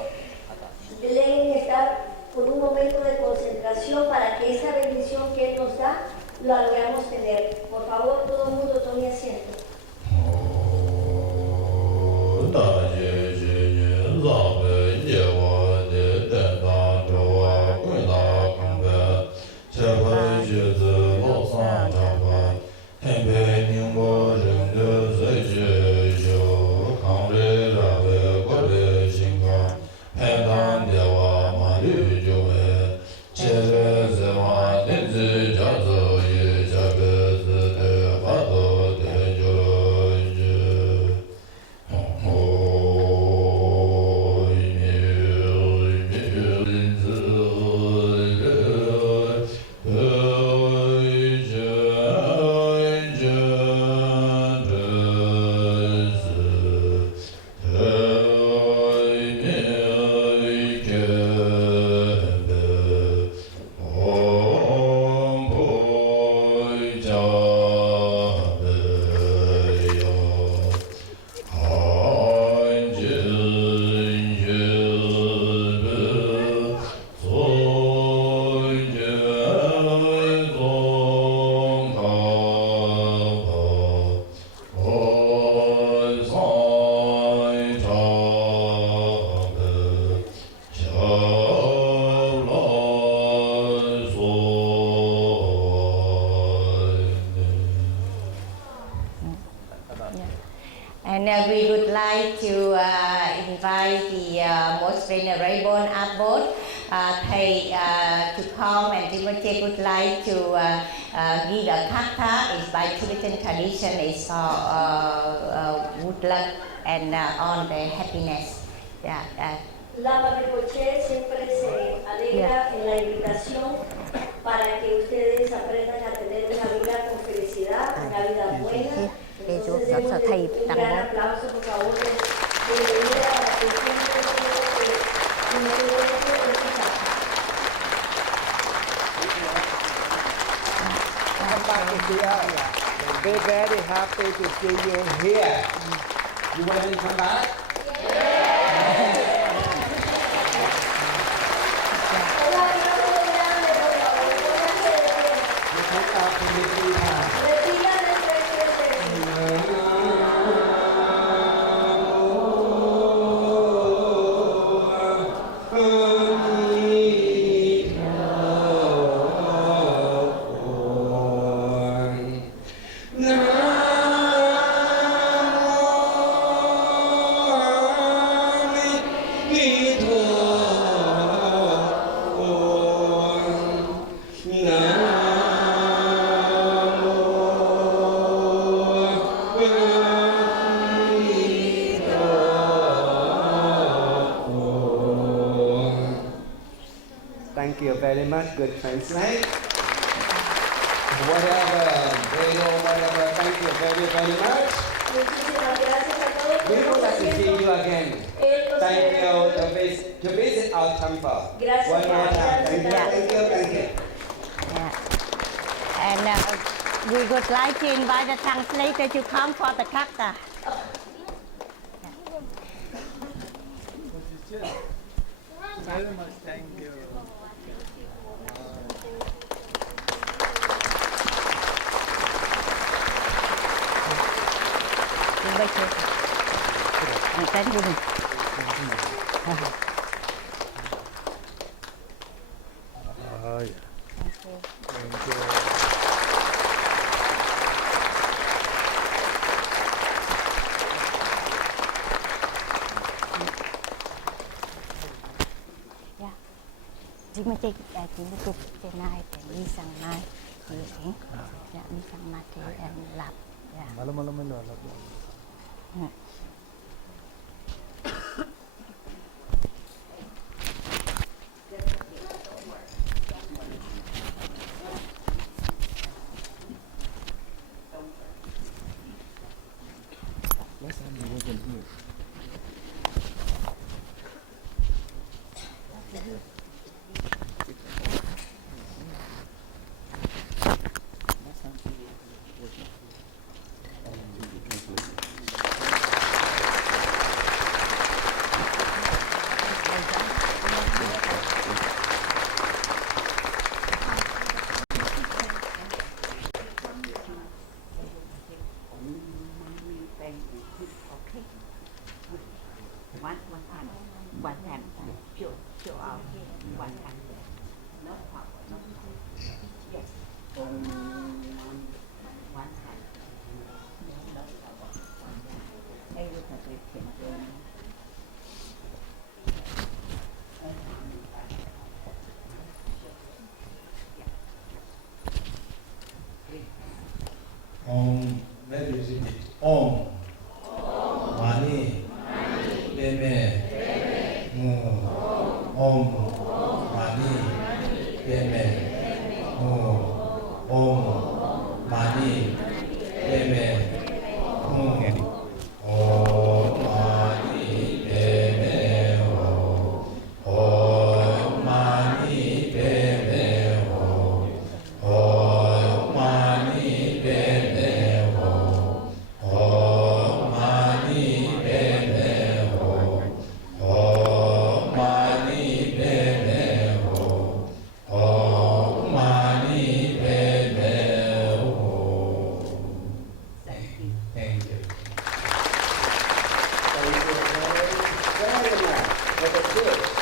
deben estar con un momento de concentración para que esa bendición que Él nos da, la logramos tener. Por favor, todo el mundo tome asiento. And we would like to invite the most venerable abbot thầy to come, and Rinpoche would like to give a katha. It's by Tibetan tradition. It's good luck and on the happiness. Lama Rinpoche siempre se alegra en la invitación para que ustedes aprendan a tener una vida con felicidad, una vida buena. Entonces, demos un gran aplauso, por favor, de bienvenida a la atención de We're very happy to see you here. You want to come back? Thank you very much. Good translate. Whatever, whatever. Thank you very, very much. We would like to see you again. Thank you to visit our temple. One more time. Thank you. And We would like to invite the translator to come for the kata. Very much thank you. Thank you. Thank you. Chị mới chị cục thế này thì đi sang mai thì đi sang mai thì em làm. Malam-malam lah. Maybe repeat. Om. Mani. Peme. Mu. Om. Mani. Peme. Mu. Om. Mani. Peme. Mu. Om. Mani. Peme. Om. Mani. Peme. Om. Mani. Peme. Very much. But the kids,